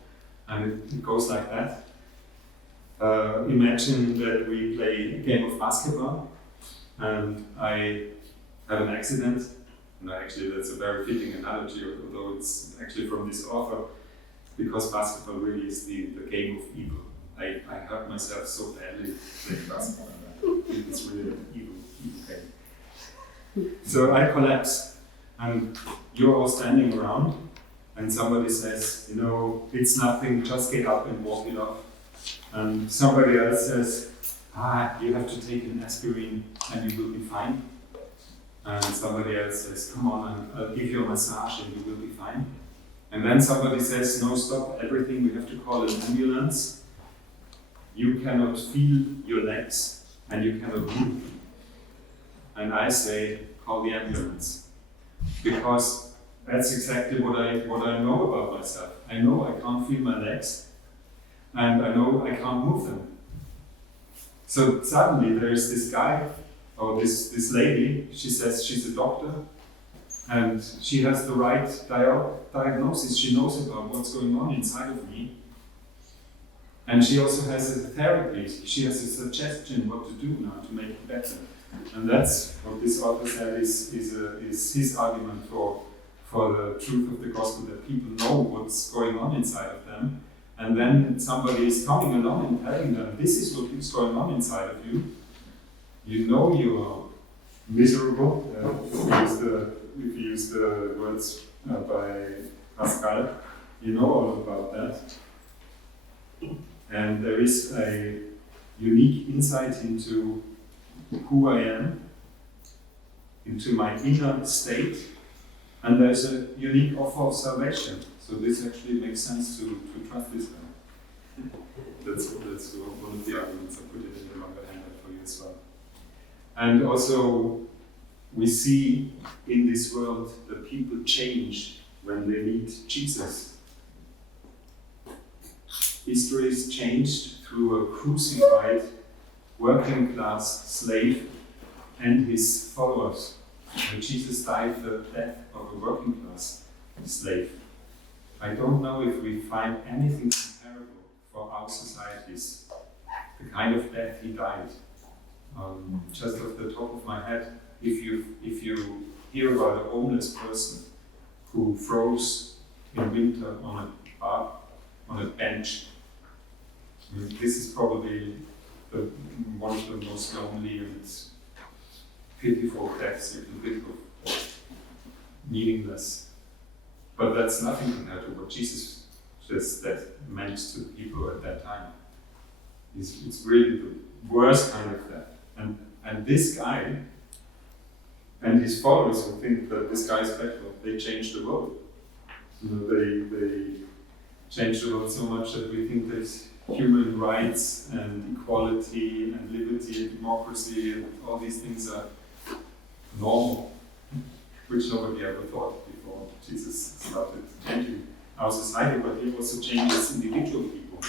and it goes like that. Imagine that we play a game of basketball, and I have an accident. And actually, that's a very fitting analogy, although it's actually from this author, because basketball really is the game of evil. I hurt myself so badly playing basketball. It's really an evil game. So I collapse, and you're all standing around, and somebody says, it's nothing, just get up and walk it off. And somebody else says, you have to take an aspirin and you will be fine. And somebody else says, come on, I'll give you a massage and you will be fine. And then somebody says, no, stop everything, we have to call an ambulance. You cannot feel your legs and you cannot move. And I say, call the ambulance. Because that's exactly what I know about myself. I know I can't feel my legs, and I know I can't move them. So suddenly there's this guy, or this lady, she says she's a doctor, and she has the right diagnosis. She knows about what's going on inside of me. And she also has a therapy. She has a suggestion what to do now to make it better. And that's what this author said is his argument for the truth of the gospel, that people know what's going on inside of them. And then somebody is coming along and telling them, this is what is going on inside of you. You know you are miserable, if you use the words by Pascal. you know all about that. And there is a unique insight into who I am, into my inner state, and there's a unique offer of salvation. So this actually makes sense to trust this guy. That's one of the arguments. I put it in the longer handout for you as well. And also, we see in this world that people change when they meet Jesus. History is changed through a crucified working class slave and his followers. And Jesus died the death of a working class slave. I don't know if we find anything comparable for our societies, the kind of death he died. Just off the top of my head, if you hear about a homeless person who froze in winter on a bench, this is probably one of the most lonely and pitiful deaths you can think of, meaningless. But that's nothing compared to what Jesus says that meant to the people at that time. It's really the worst kind of death. And this guy and his followers who think that this guy is special, they changed the world. They changed the world so much that we think that human rights and equality and liberty and democracy and all these things are normal, which nobody ever thought before Jesus started changing our society. But he also changes individual people.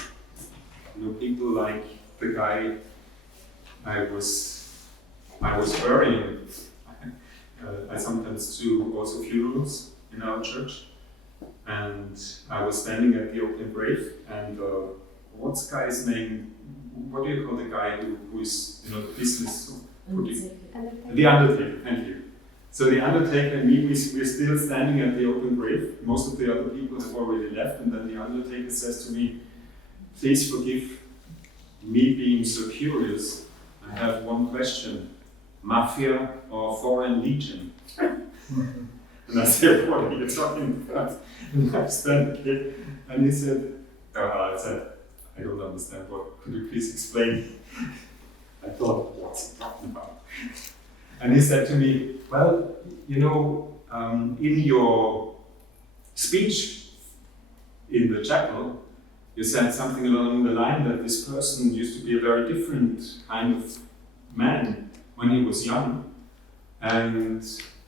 People like the guy I was burying. I sometimes do also funerals in our church, and I was standing at the open grave, and what's the guy's name? What do you call the guy who is the business putting? The undertaker. Thank you. So the undertaker and me, we're still standing at the open grave. Most of the other people have already left, and then the undertaker says to me, "Please forgive me being so curious. I have one question. Mafia or Foreign Legion?" And I said, "What are you talking about?" And I stand there, and he said, "I don't understand. What could you please explain?" I thought, what's he talking about? And he said to me, "Well, in your speech in the chapel, you said something along the line that this person used to be a very different kind of man when he was young, and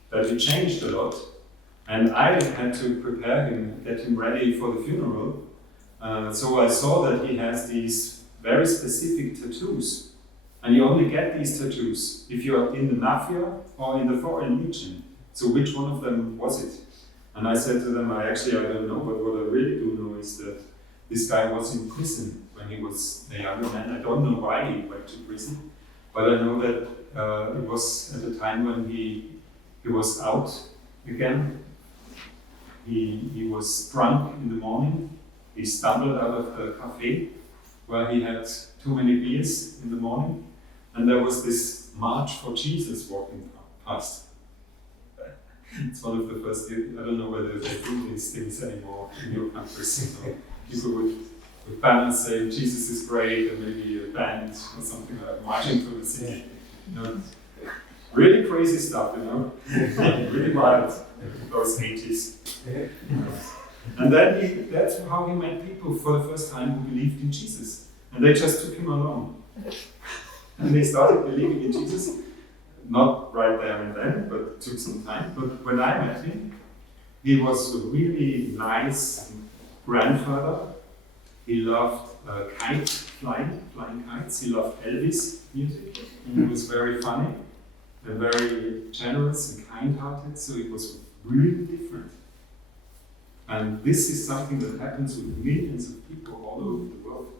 that he changed a lot. And I had to prepare him, get him ready for the funeral. So I saw that he has these very specific tattoos. And you only get these tattoos if you're in the mafia or in the Foreign Legion. So which one of them was it?" And I said to them, I don't know, but what I really do know is that this guy was in prison when he was a younger man. I don't know why he went to prison, but I know that it was at a time when he was out again. He was drunk in the morning. He stumbled out of the cafe where he had too many beers in the morning, and there was this March for Jesus walking past. It's one of the first, I don't know whether they do these things anymore in your countries. People with banners saying Jesus is great, and maybe a band or something like that marching through the city. Really crazy stuff, really wild, those 80s. And then that's how he met people for the first time who believed in Jesus. And they just took him along. And they started believing in Jesus. Not right there and then, but it took some time. But when I met him, he was a really nice grandfather. He loved flying kites. He loved Elvis music. He was very funny and very generous and kind-hearted. So it was really different. And this is something that happens with millions of people all over the world,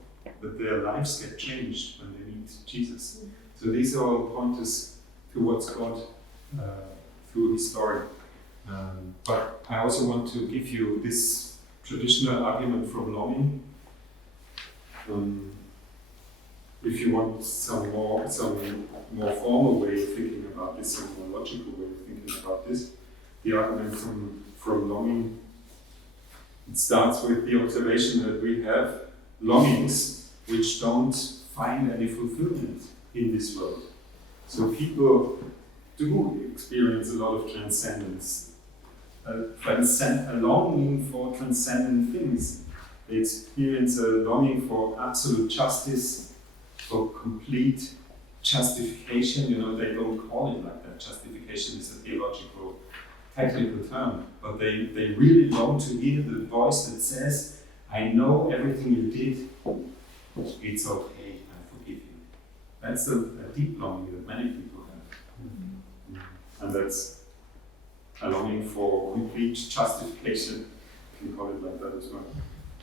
that their lives get changed when they meet Jesus. So these are all pointers towards God through his story. But I also want to give you this traditional argument from Longing. If you want some more formal way of thinking about this, some more logical way of thinking about this, the argument from Longing It starts with the observation that we have longings which don't find any fulfillment in this world. So people do experience a lot of transcendence, a longing for transcendent things. They experience a longing for absolute justice, for complete justification. You know, they don't call it like that. Justification is a theological, technical term, but they really long to hear the voice that says, I know everything you did, it's okay, I forgive you. That's a deep longing that many people have. And that's a longing for complete justification, you can call it like that as well.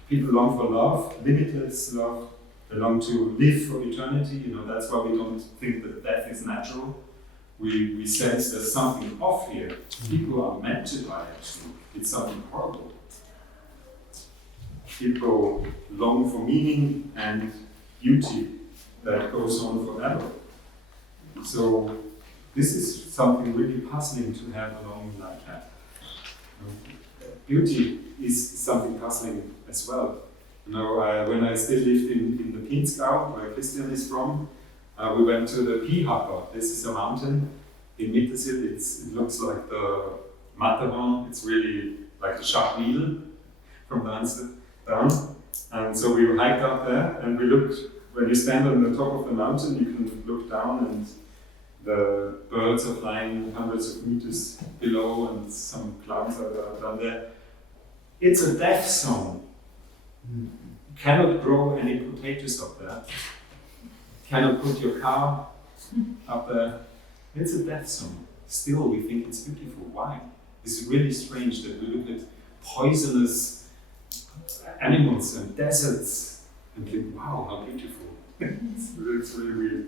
People long for love, limitless love. They long to live for eternity. You know, that's why we don't think that death is natural. We sense there's something off here. People are meant to die, actually. It's something horrible. People long for meaning and beauty that goes on forever. So this is something really puzzling to have a longing like that. Beauty is something puzzling as well. You know, when I still lived in the Pinzgau, where Christian is from, we went to the Pihacker. This is a mountain in Mittersill. It looks like the Matterhorn. It's really like the Schachmiedel from down. And so we hiked up there, and we looked. When you stand on the top of the mountain, you can look down, and the birds are flying hundreds of meters below, and some clouds are down there. It's a death zone. You cannot grow any potatoes up there. You cannot put your car up there. It's a death zone. Still, we think it's beautiful. Why? It's really strange that we look at poisonous animals and deserts and think, wow, how beautiful. It's really weird.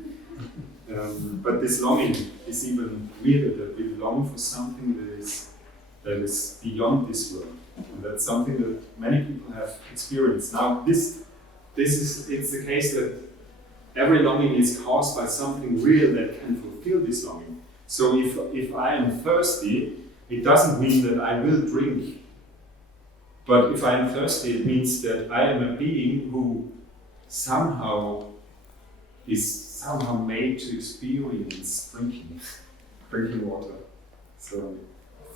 But this longing is even weirder, that we long for something that is beyond this world. And that's something that many people have experienced. Now, it's the case that every longing is caused by something real that can fulfill this longing. So if I am thirsty, it doesn't mean that I will drink. But if I am thirsty, it means that I am a being who somehow is made to experience drinking water. So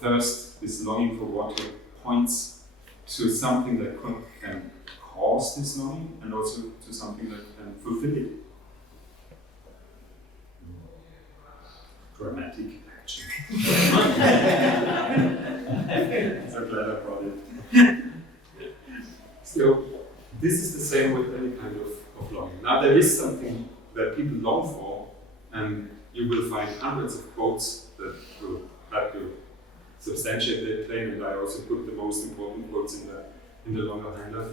thirst, this longing for water, points to something that can cause this longing, and also to something that can fulfill it. Dramatic action. So glad I brought it. So this is the same with any kind of longing. Now there is something that people long for, and you will find hundreds of quotes that will help you substantiate that claim, and I also put the most important quotes in the longer handout.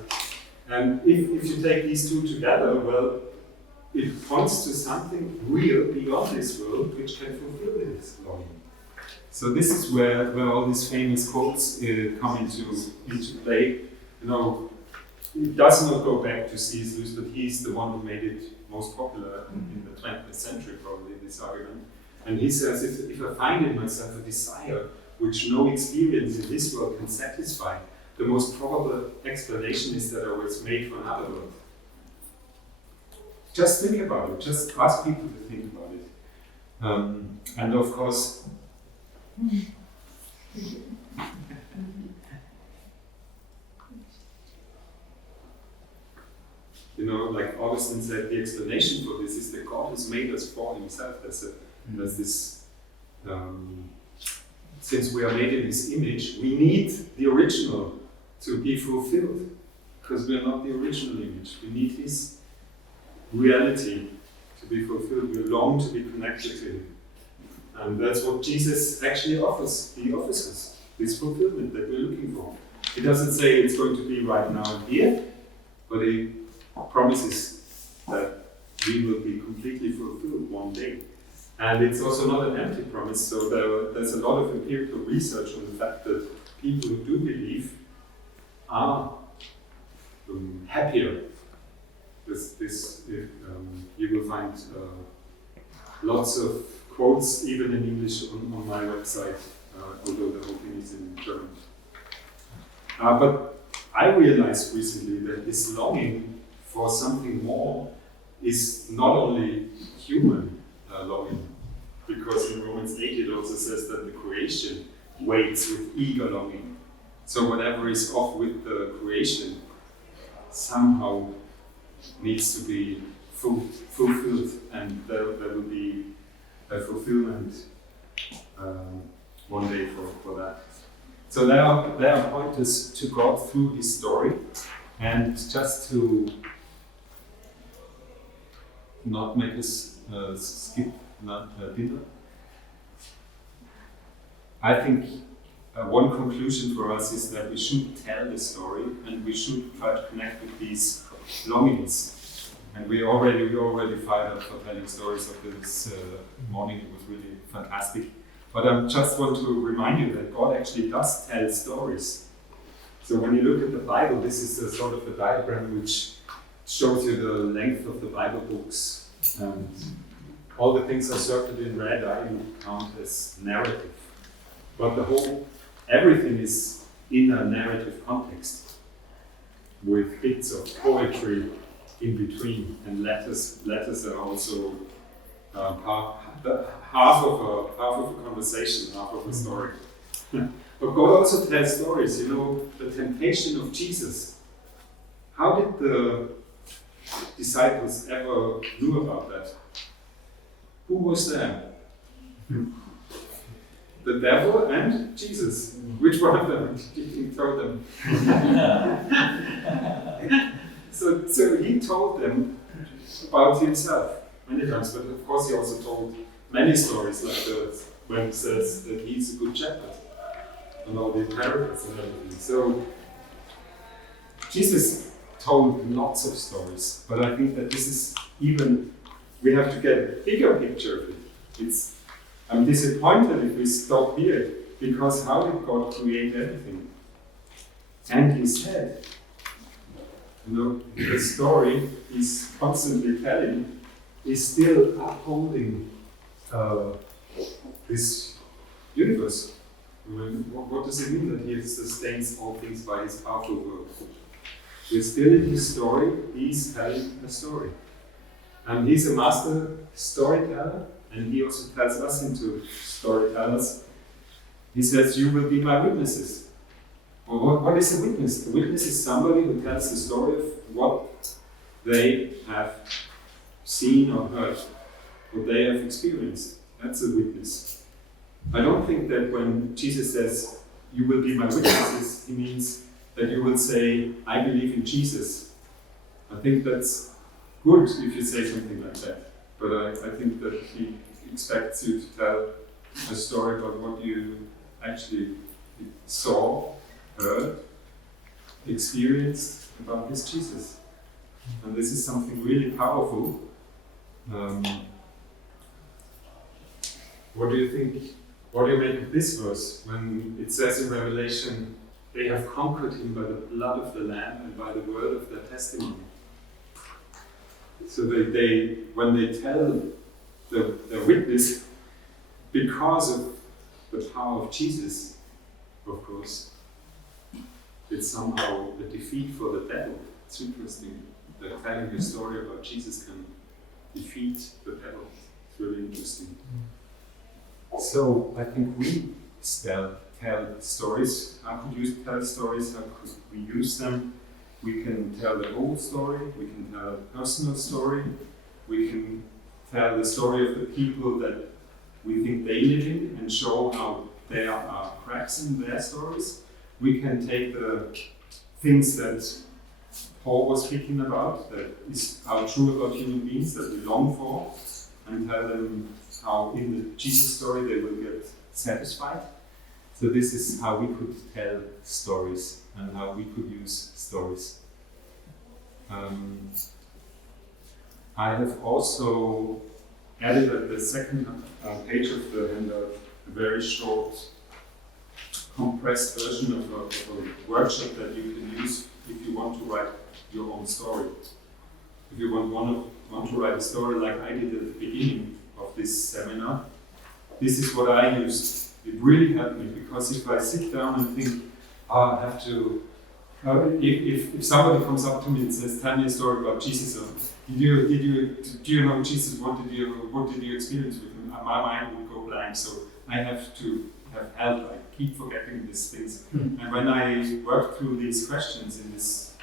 And if you take these two together, well, it points to something real beyond this world which can fulfill this longing. So this is where all these famous quotes come into play. You know, it does not go back to C.S. Lewis, but he's the one who made it most popular in the 20th century, probably, this argument. And he says, if I find in myself a desire which no experience in this world can satisfy, the most probable explanation is that I was made for another world. Just think about it. Just ask people to think about it. And of course, you know, like Augustine said, the explanation for this is that God has made us for Himself. There's this. Since we are made in His image, we need the original to be fulfilled, because we are not the original image. We need His reality to be fulfilled. We long to be connected to Him. And that's what Jesus actually offers. He offers us this fulfillment that we're looking for. He doesn't say it's going to be right now and here, but He promises that we will be completely fulfilled one day. And it's also not an empty promise, so there's a lot of empirical research on the fact that people who do believe are happier. You will find lots of quotes, even in English, on my website, although the whole thing is in German. But I realized recently that this longing for something more is not only human longing, because in Romans 8 it also says that the creation waits with eager longing. So whatever is off with the creation somehow needs to be fulfilled, and there will be a fulfillment one day for that. So there are pointers to God through his story, and just to not make us skip dinner, I think one conclusion for us is that we should tell the story and we should try to connect with these longings. And we already fired up for telling stories of this morning. It was really fantastic. But I just want to remind you that God actually does tell stories. So when you look at the Bible, this is a sort of a diagram which shows you the length of the Bible books. And all the things are circled in red I count as narrative. But everything is in a narrative context, with bits of poetry in between, and letters are also half of a conversation, half of a story. But God also tells stories. You know, the temptation of Jesus. How did the disciples ever knew about that? Who was there? The devil and Jesus. Which one of them did he tell them? So he told them about himself many times, but of course he also told many stories, like when he says that he's a good shepherd and all the parables and everything. So Jesus told lots of stories, but I think that this is we have to get a bigger picture of it. I'm disappointed if we stop here, because how did God create everything? And he said, the story he's constantly telling is still upholding this universe. What does it mean that he sustains all things by his powerful word? We're still in his story, he's telling a story. And he's a master storyteller, and he also tells us into storytellers. He says, you will be my witnesses. Well, what is a witness? A witness is somebody who tells the story of what they have seen or heard, what they have experienced. That's a witness. I don't think that when Jesus says, you will be my witnesses, he means that you will say, I believe in Jesus. I think that's good if you say something like that. But I think that he expects you to tell a story about what you actually saw, heard, experienced about this Jesus. And this is something really powerful. What do you think? What do you make of this verse when it says in Revelation, they have conquered him by the blood of the Lamb and by the word of their testimony? So they when they tell their witness, because of the power of Jesus, of course, it's somehow a defeat for the devil. It's interesting that telling a story about Jesus can defeat the devil. It's really interesting. So I think we still tell stories. How could you tell stories? How could we use them? We can tell the whole story. We can tell a personal story. We can tell the story of the people that we think they live in and show how there are cracks in their stories. We can take the things that Paul was speaking about, that are true about human beings, that we long for, and tell them how in the Jesus story they will get satisfied. So this is how we could tell stories and how we could use stories. I have also added at the second page of the handout a very short, compressed version of a workshop that you can use if you want to write your own story. If you want to write a story like I did at the beginning of this seminar, this is what I used. It really helped me, because if I sit down and think, I have to if somebody comes up to me and says, "Tell me a story about Jesus," or do you know Jesus? What did you experience with him? My mind would go blank. So I have to have help. I keep forgetting these things. And when I worked through these questions in this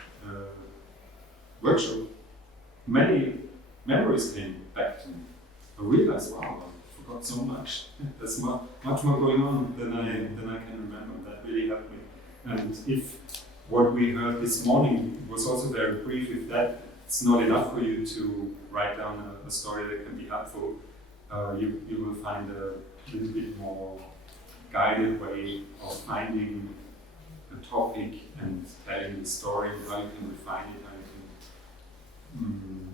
workshop, many memories came back to me. I realized, wow, I forgot so much. There's much more going on than I can remember. That really helped me. And if what we heard this morning was also very brief, if that it's not enough for you to write down a story that can be helpful, you will find a little bit more guided way of finding a topic and telling the story, how you can refine it, how you can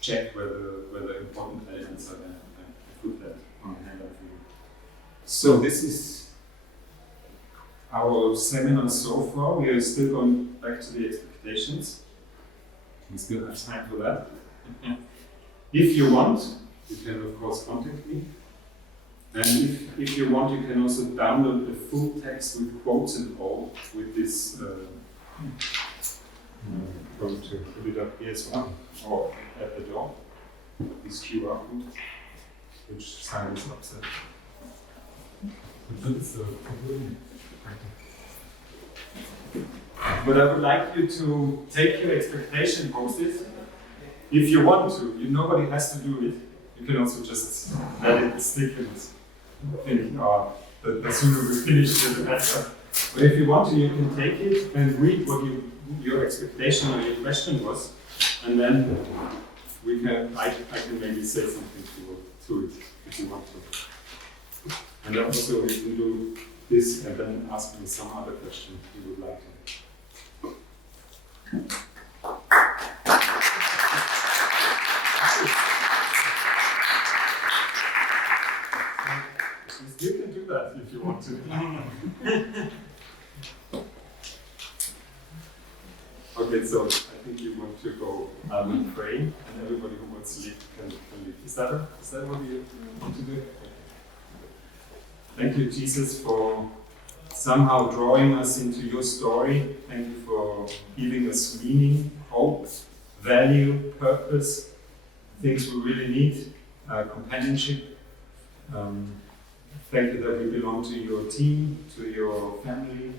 check whether important elements are there. I put that on the handout for you. So this is our seminar so far. We are still going back to the expectations. We still have time for that. If you want, you can of course contact me. And if you want, you can also download the full text with quotes and all with this. I'm going to put it up here as well, or at the door. This QR code, which sign is upset. But I would like you to take your expectation post-it. If you want to, nobody has to do it. You can also just let it stick and think, the sooner we finish, the better. But if you want to, you can take it and read what your expectation or your question was, and then I can maybe say something to it if you want to. And also you can do this and then ask me some other question you would like to. You can do that if you want to. Okay, so I think you want to go and pray, and everybody who wants to leave can leave. Is that what you want to do? Thank you, Jesus, for somehow drawing us into your story. Thank you for giving us meaning, hope, value, purpose, things we really need, companionship. Thank you that we belong to your team, to your family,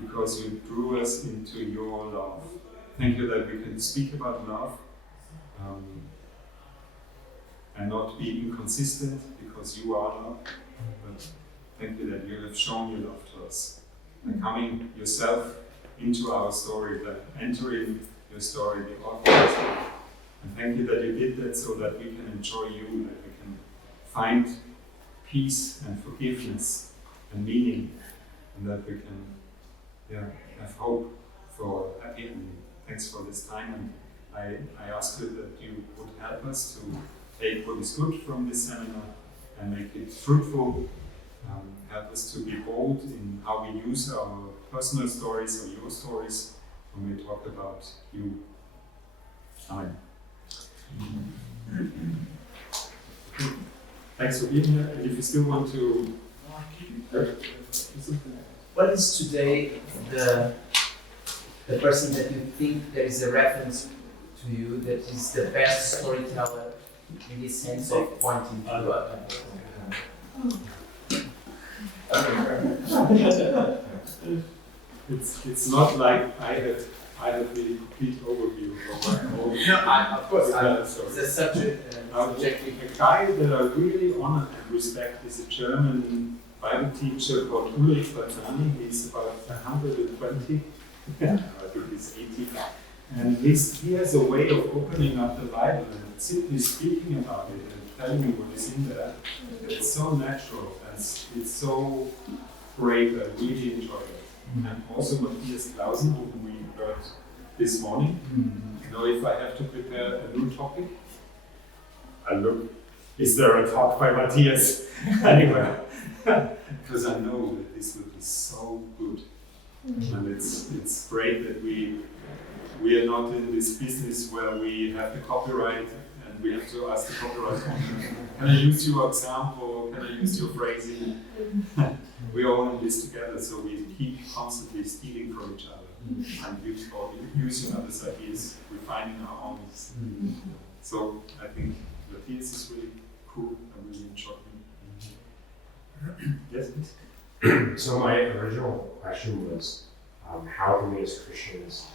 because you drew us into your love. Thank you that we can speak about love and not be inconsistent, because you are love. But thank you that you have shown your love to us. And coming yourself into our story, that entering your story, the author of the story. And thank you that you did that so that we can enjoy you, that we can find peace and forgiveness and meaning, and that we can have hope for a happy ending. Thanks for this time, and I ask you that you would help us to take what is good from this seminar and make it fruitful. Help us to be bold in how we use our personal stories or your stories when we talk about you. Amen. Thanks for being here. And if you still want to... What is today the person that you think there is a reference to you that is the best storyteller in the sense of pointing to other? It's not like I have the complete overview of my own. Of course, it's a subject. A guy that I really honor and respect is a German Bible teacher called Ulrich Balzani. He's about 120. I think he's 80. And he has a way of opening up the Bible and simply speaking about it and telling you what is in there. It's so natural and it's so great. I really enjoy it. And also Matthias Clausen, whom we heard this morning. You know, if I have to prepare a new topic, I look, is there a talk by Matthias anywhere? Because I know that this will be so good. And it's great that we are not in this business where we have the copyright and we have to ask the copyright owner, can I use your example, can I use your phrasing? We all in this together, so we keep constantly stealing from each other. and using others' ideas, refining our own. So I think the piece is really cool. I really enjoyed it. Yes, please. So my original question was, how can we as Christians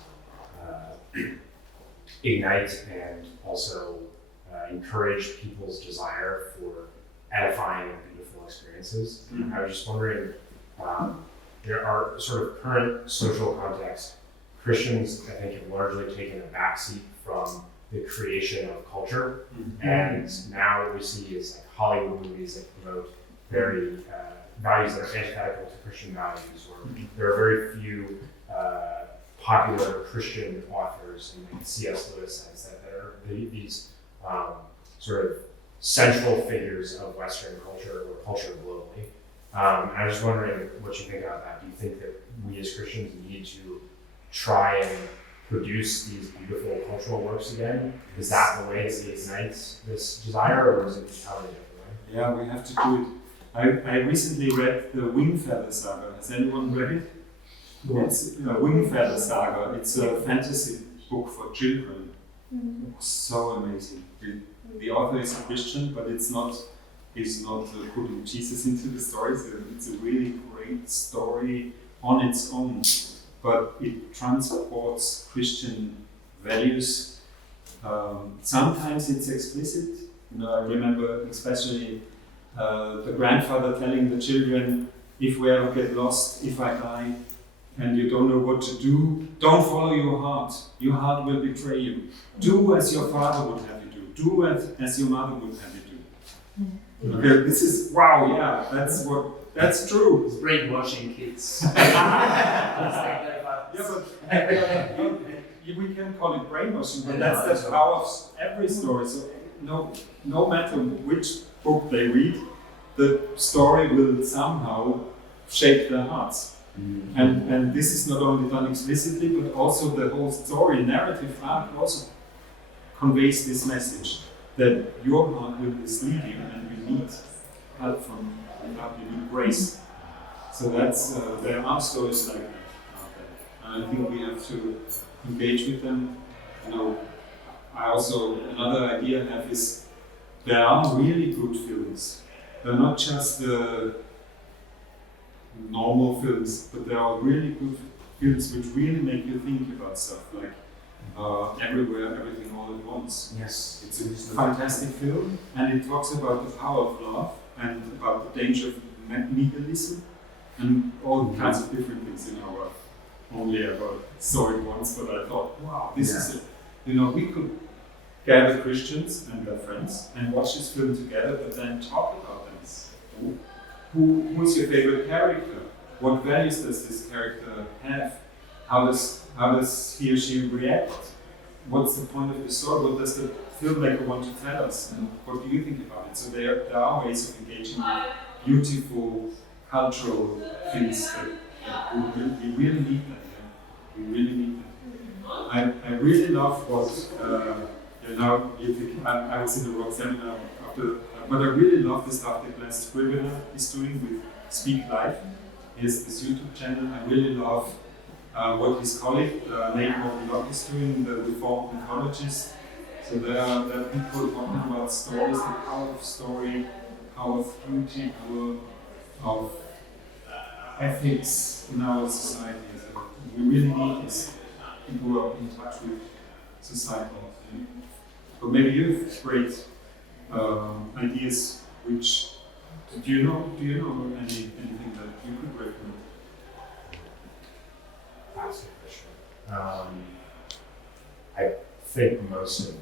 ignite and also encourage people's desire for edifying and beautiful experiences? I was just wondering, there are sort of current social context, Christians, I think, have largely taken a backseat from the creation of culture, and now what we see is like Hollywood movies that promote very values that are antithetical to Christian values, or there are very few popular Christian authors, and like C.S. Lewis says that there are these sort of central figures of Western culture or culture globally. I was just wondering what you think about that. Do you think that we as Christians need to try and produce these beautiful cultural works again? Is that the way that ignites this desire, or is it entirely different way? Yeah, we have to do it. I recently read the Wingfeather Saga. Has anyone read it? It's Wingfeather Saga. It's a fantasy book for children. So amazing. The author is a Christian, but he's not putting Jesus into the story. So it's a really great story on its own, but it transports Christian values. Sometimes it's explicit. I remember especially the grandfather telling the children, if we ever get lost, if I die, and you don't know what to do, don't follow your heart. Your heart will betray you. Do as your father would have you do. Do as your mother would have you do. Okay, this is, wow, yeah, that's true. It's brainwashing kids. Yeah, but we can call it brainwashing, but that's the power of every story. So no matter which book they read, the story will somehow shape their hearts. And this is not only done explicitly, but also the whole story, narrative arc also conveys this message that your heart will mislead you and you need help from God, you need grace. So that's, there are stories like that out there. And I think we have to engage with them. I also, another idea I have is there are really good films. They're not just the normal films, but there are really good films which really make you think about stuff, like Everywhere, Everything, All at Once. Yes. It's a fantastic film, and it talks about the power of love and about the danger of legalism and all kinds of different things. Only ever saw it once, but I thought, wow, this is it. We could gather Christians and their friends and watch this film together, but then talk about them. Who's your favorite character? What values does this character have? How does he or she react? What's the point of the story? What does the filmmaker want to tell us? And what do you think about it? So there are ways of engaging with beautiful cultural things that we really need them. Yeah? We really need them. I really love what I was in the rock seminar after. But I really love the stuff that Glenn Scrivener is doing with Speak Life. He has this YouTube channel. I really love what his colleague Nate Morgan is doing, the Reformed Oncologist. So there are people talking about stories, the power of story, power of beauty, power of ethics in our society. So we really need this. People who are in touch with society. But maybe you have great ideas which do you know anything that you could recommend? That's a question. I think most of the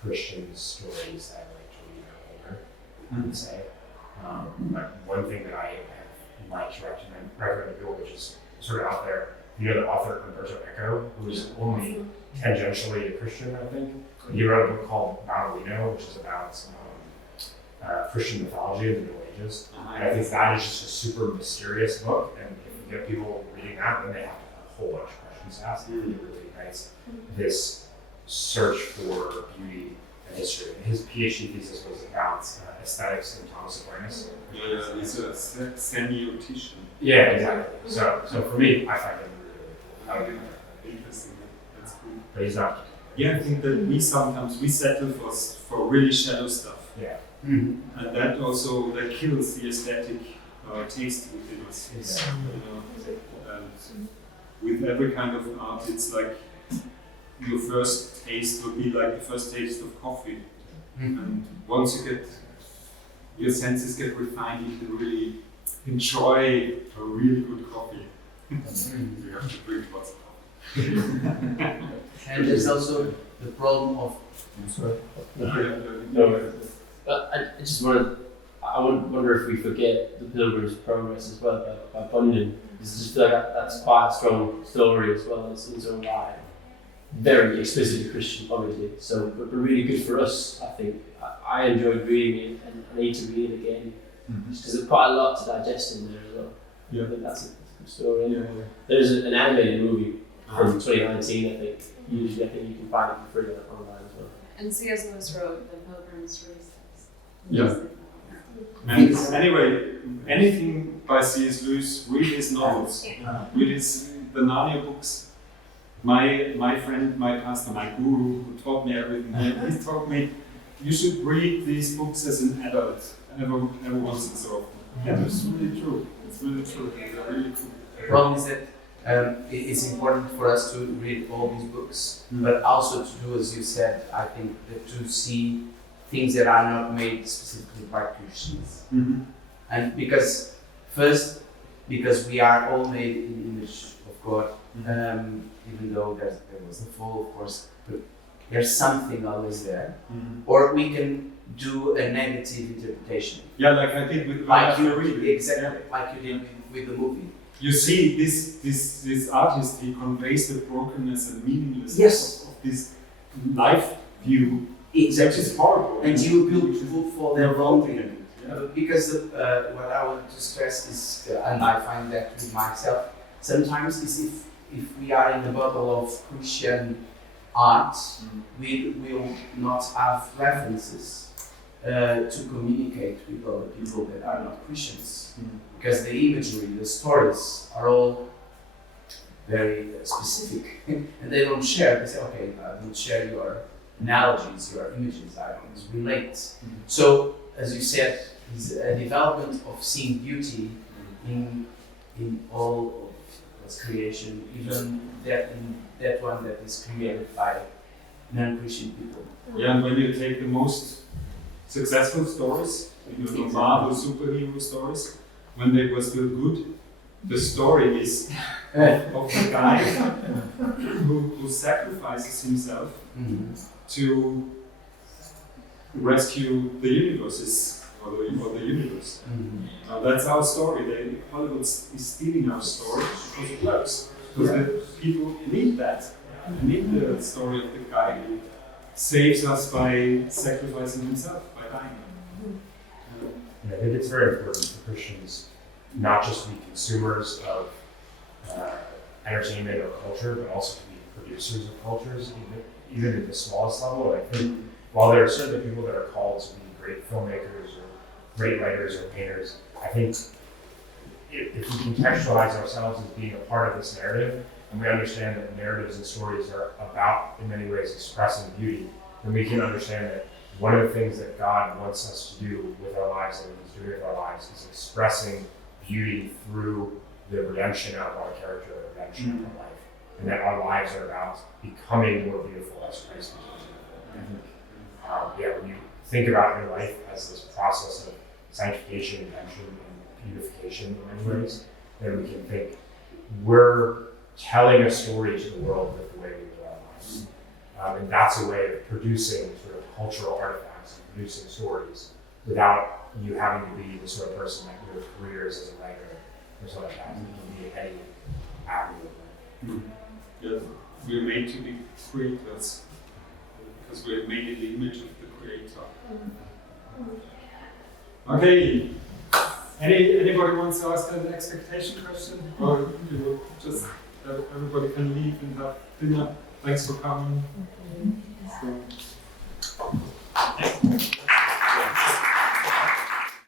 Christian stories that I like to read are older, I would say. But one thing that I have liked to recommend people, which is sort of out there, the author Umberto Eco, who is only tangentially a Christian, I think. He wrote a book called Baudolino, which is about Christian mythology in the Middle Ages. And I think that is just a super mysterious book, and if you get people reading that, then they have a whole bunch of questions to ask. It really ignites this search for beauty and history. And his PhD thesis was about aesthetics in Thomas Aquinas. Yeah, he's a semiotician. Yeah, exactly. So for me, I find him really Interesting. That's cool. But he's not. Yeah, I think that we sometimes settle for really shallow stuff, Yeah. Mhm. and that also that kills the aesthetic taste within us. Yes. You know, and with every kind of art, it's like your first taste will be like the first taste of coffee, and once your senses get refined, you can really enjoy a really good coffee. You have to drink lots of coffee. And there's also the problem of. No, but I just wanted, I wonder if we forget the Pilgrim's Progress as well by Bunyan. I just feel like that's quite a strong story as well in its own right. Very explicitly Christian, obviously. So, but really good for us, I think. I enjoyed reading it and I need to read it again just because there's quite a lot to digest in there as well. Yeah. I think that's a good story. Yeah. There's an animated movie from 2019, I think. Usually, I think you can find it for free online as well. And C.S. Lewis wrote The Pilgrim's Resistance. Yeah. And anyway, anything by C.S. Lewis, read his novels, read the Narnia books. My friend, my pastor, my guru, who taught me everything, he told me you should read these books as an adult, every once in so often. And it's really true. It's really true. They're really cool. The problem is that it's important for us to read all these books, but also to do, as you said, I think that to see things that are not made specifically by Christians. Mm-hmm. And because we are all made in the image of God, even though there was the fall, of course, but there's something always there. Mm-hmm. Or we can do a negative interpretation. Yeah, like I did with Like you read. exactly, like you did with the movie. You see, this artist, he conveys the brokenness and meaninglessness Yes. of this life view, Exactly. which is horrible. And you will for their own thing. Yeah. Because what I want to stress is, and I find that with myself, sometimes is if we are in the bubble of Christian art, we will not have references to communicate with other people that are not Christians. Because the imagery, the stories are all very specific, and they don't share. They say, okay, I don't share your analogies, your images, I don't relate. So, as you said, is a development of seeing beauty in all of God's creation, even that one that is created by non-Christian people. Yeah, and when you take the most successful stories, you know, Marvel superhero stories, when they were still good, the story is of the guy who sacrifices himself to rescue the universes or the universe. That's our story. Hollywood is stealing our story because it works. Because the people need that. They need the story of the guy who saves us by sacrificing himself, by dying. And I think it's very important for Christians not just to be consumers of entertainment or culture, but also to be producers of cultures, even at the smallest level. And I think while there are certainly people that are called to be great filmmakers or great writers or painters, I think if we contextualize ourselves as being a part of this narrative, and we understand that narratives and stories are about, in many ways, expressing beauty, then we can understand that one of the things that God wants us to do with our lives and He's doing with our lives is expressing beauty through the redemption of our character, the redemption of our life, and that our lives are about becoming more beautiful as Christ became beautiful. When you think about your life as this process of sanctification, redemption, and beautification in many ways, then we can think we're telling a story to the world with the way we live our lives. And that's a way of producing sort of cultural artifacts and producing stories without you having to be the sort of person that your career is as a writer or something like that. You can be any avenue. Yes, we're made to be creators because we're made in the image of the Creator. Okay. Anybody wants to ask an expectation question, or just everybody can leave and have dinner? Thanks for coming. So.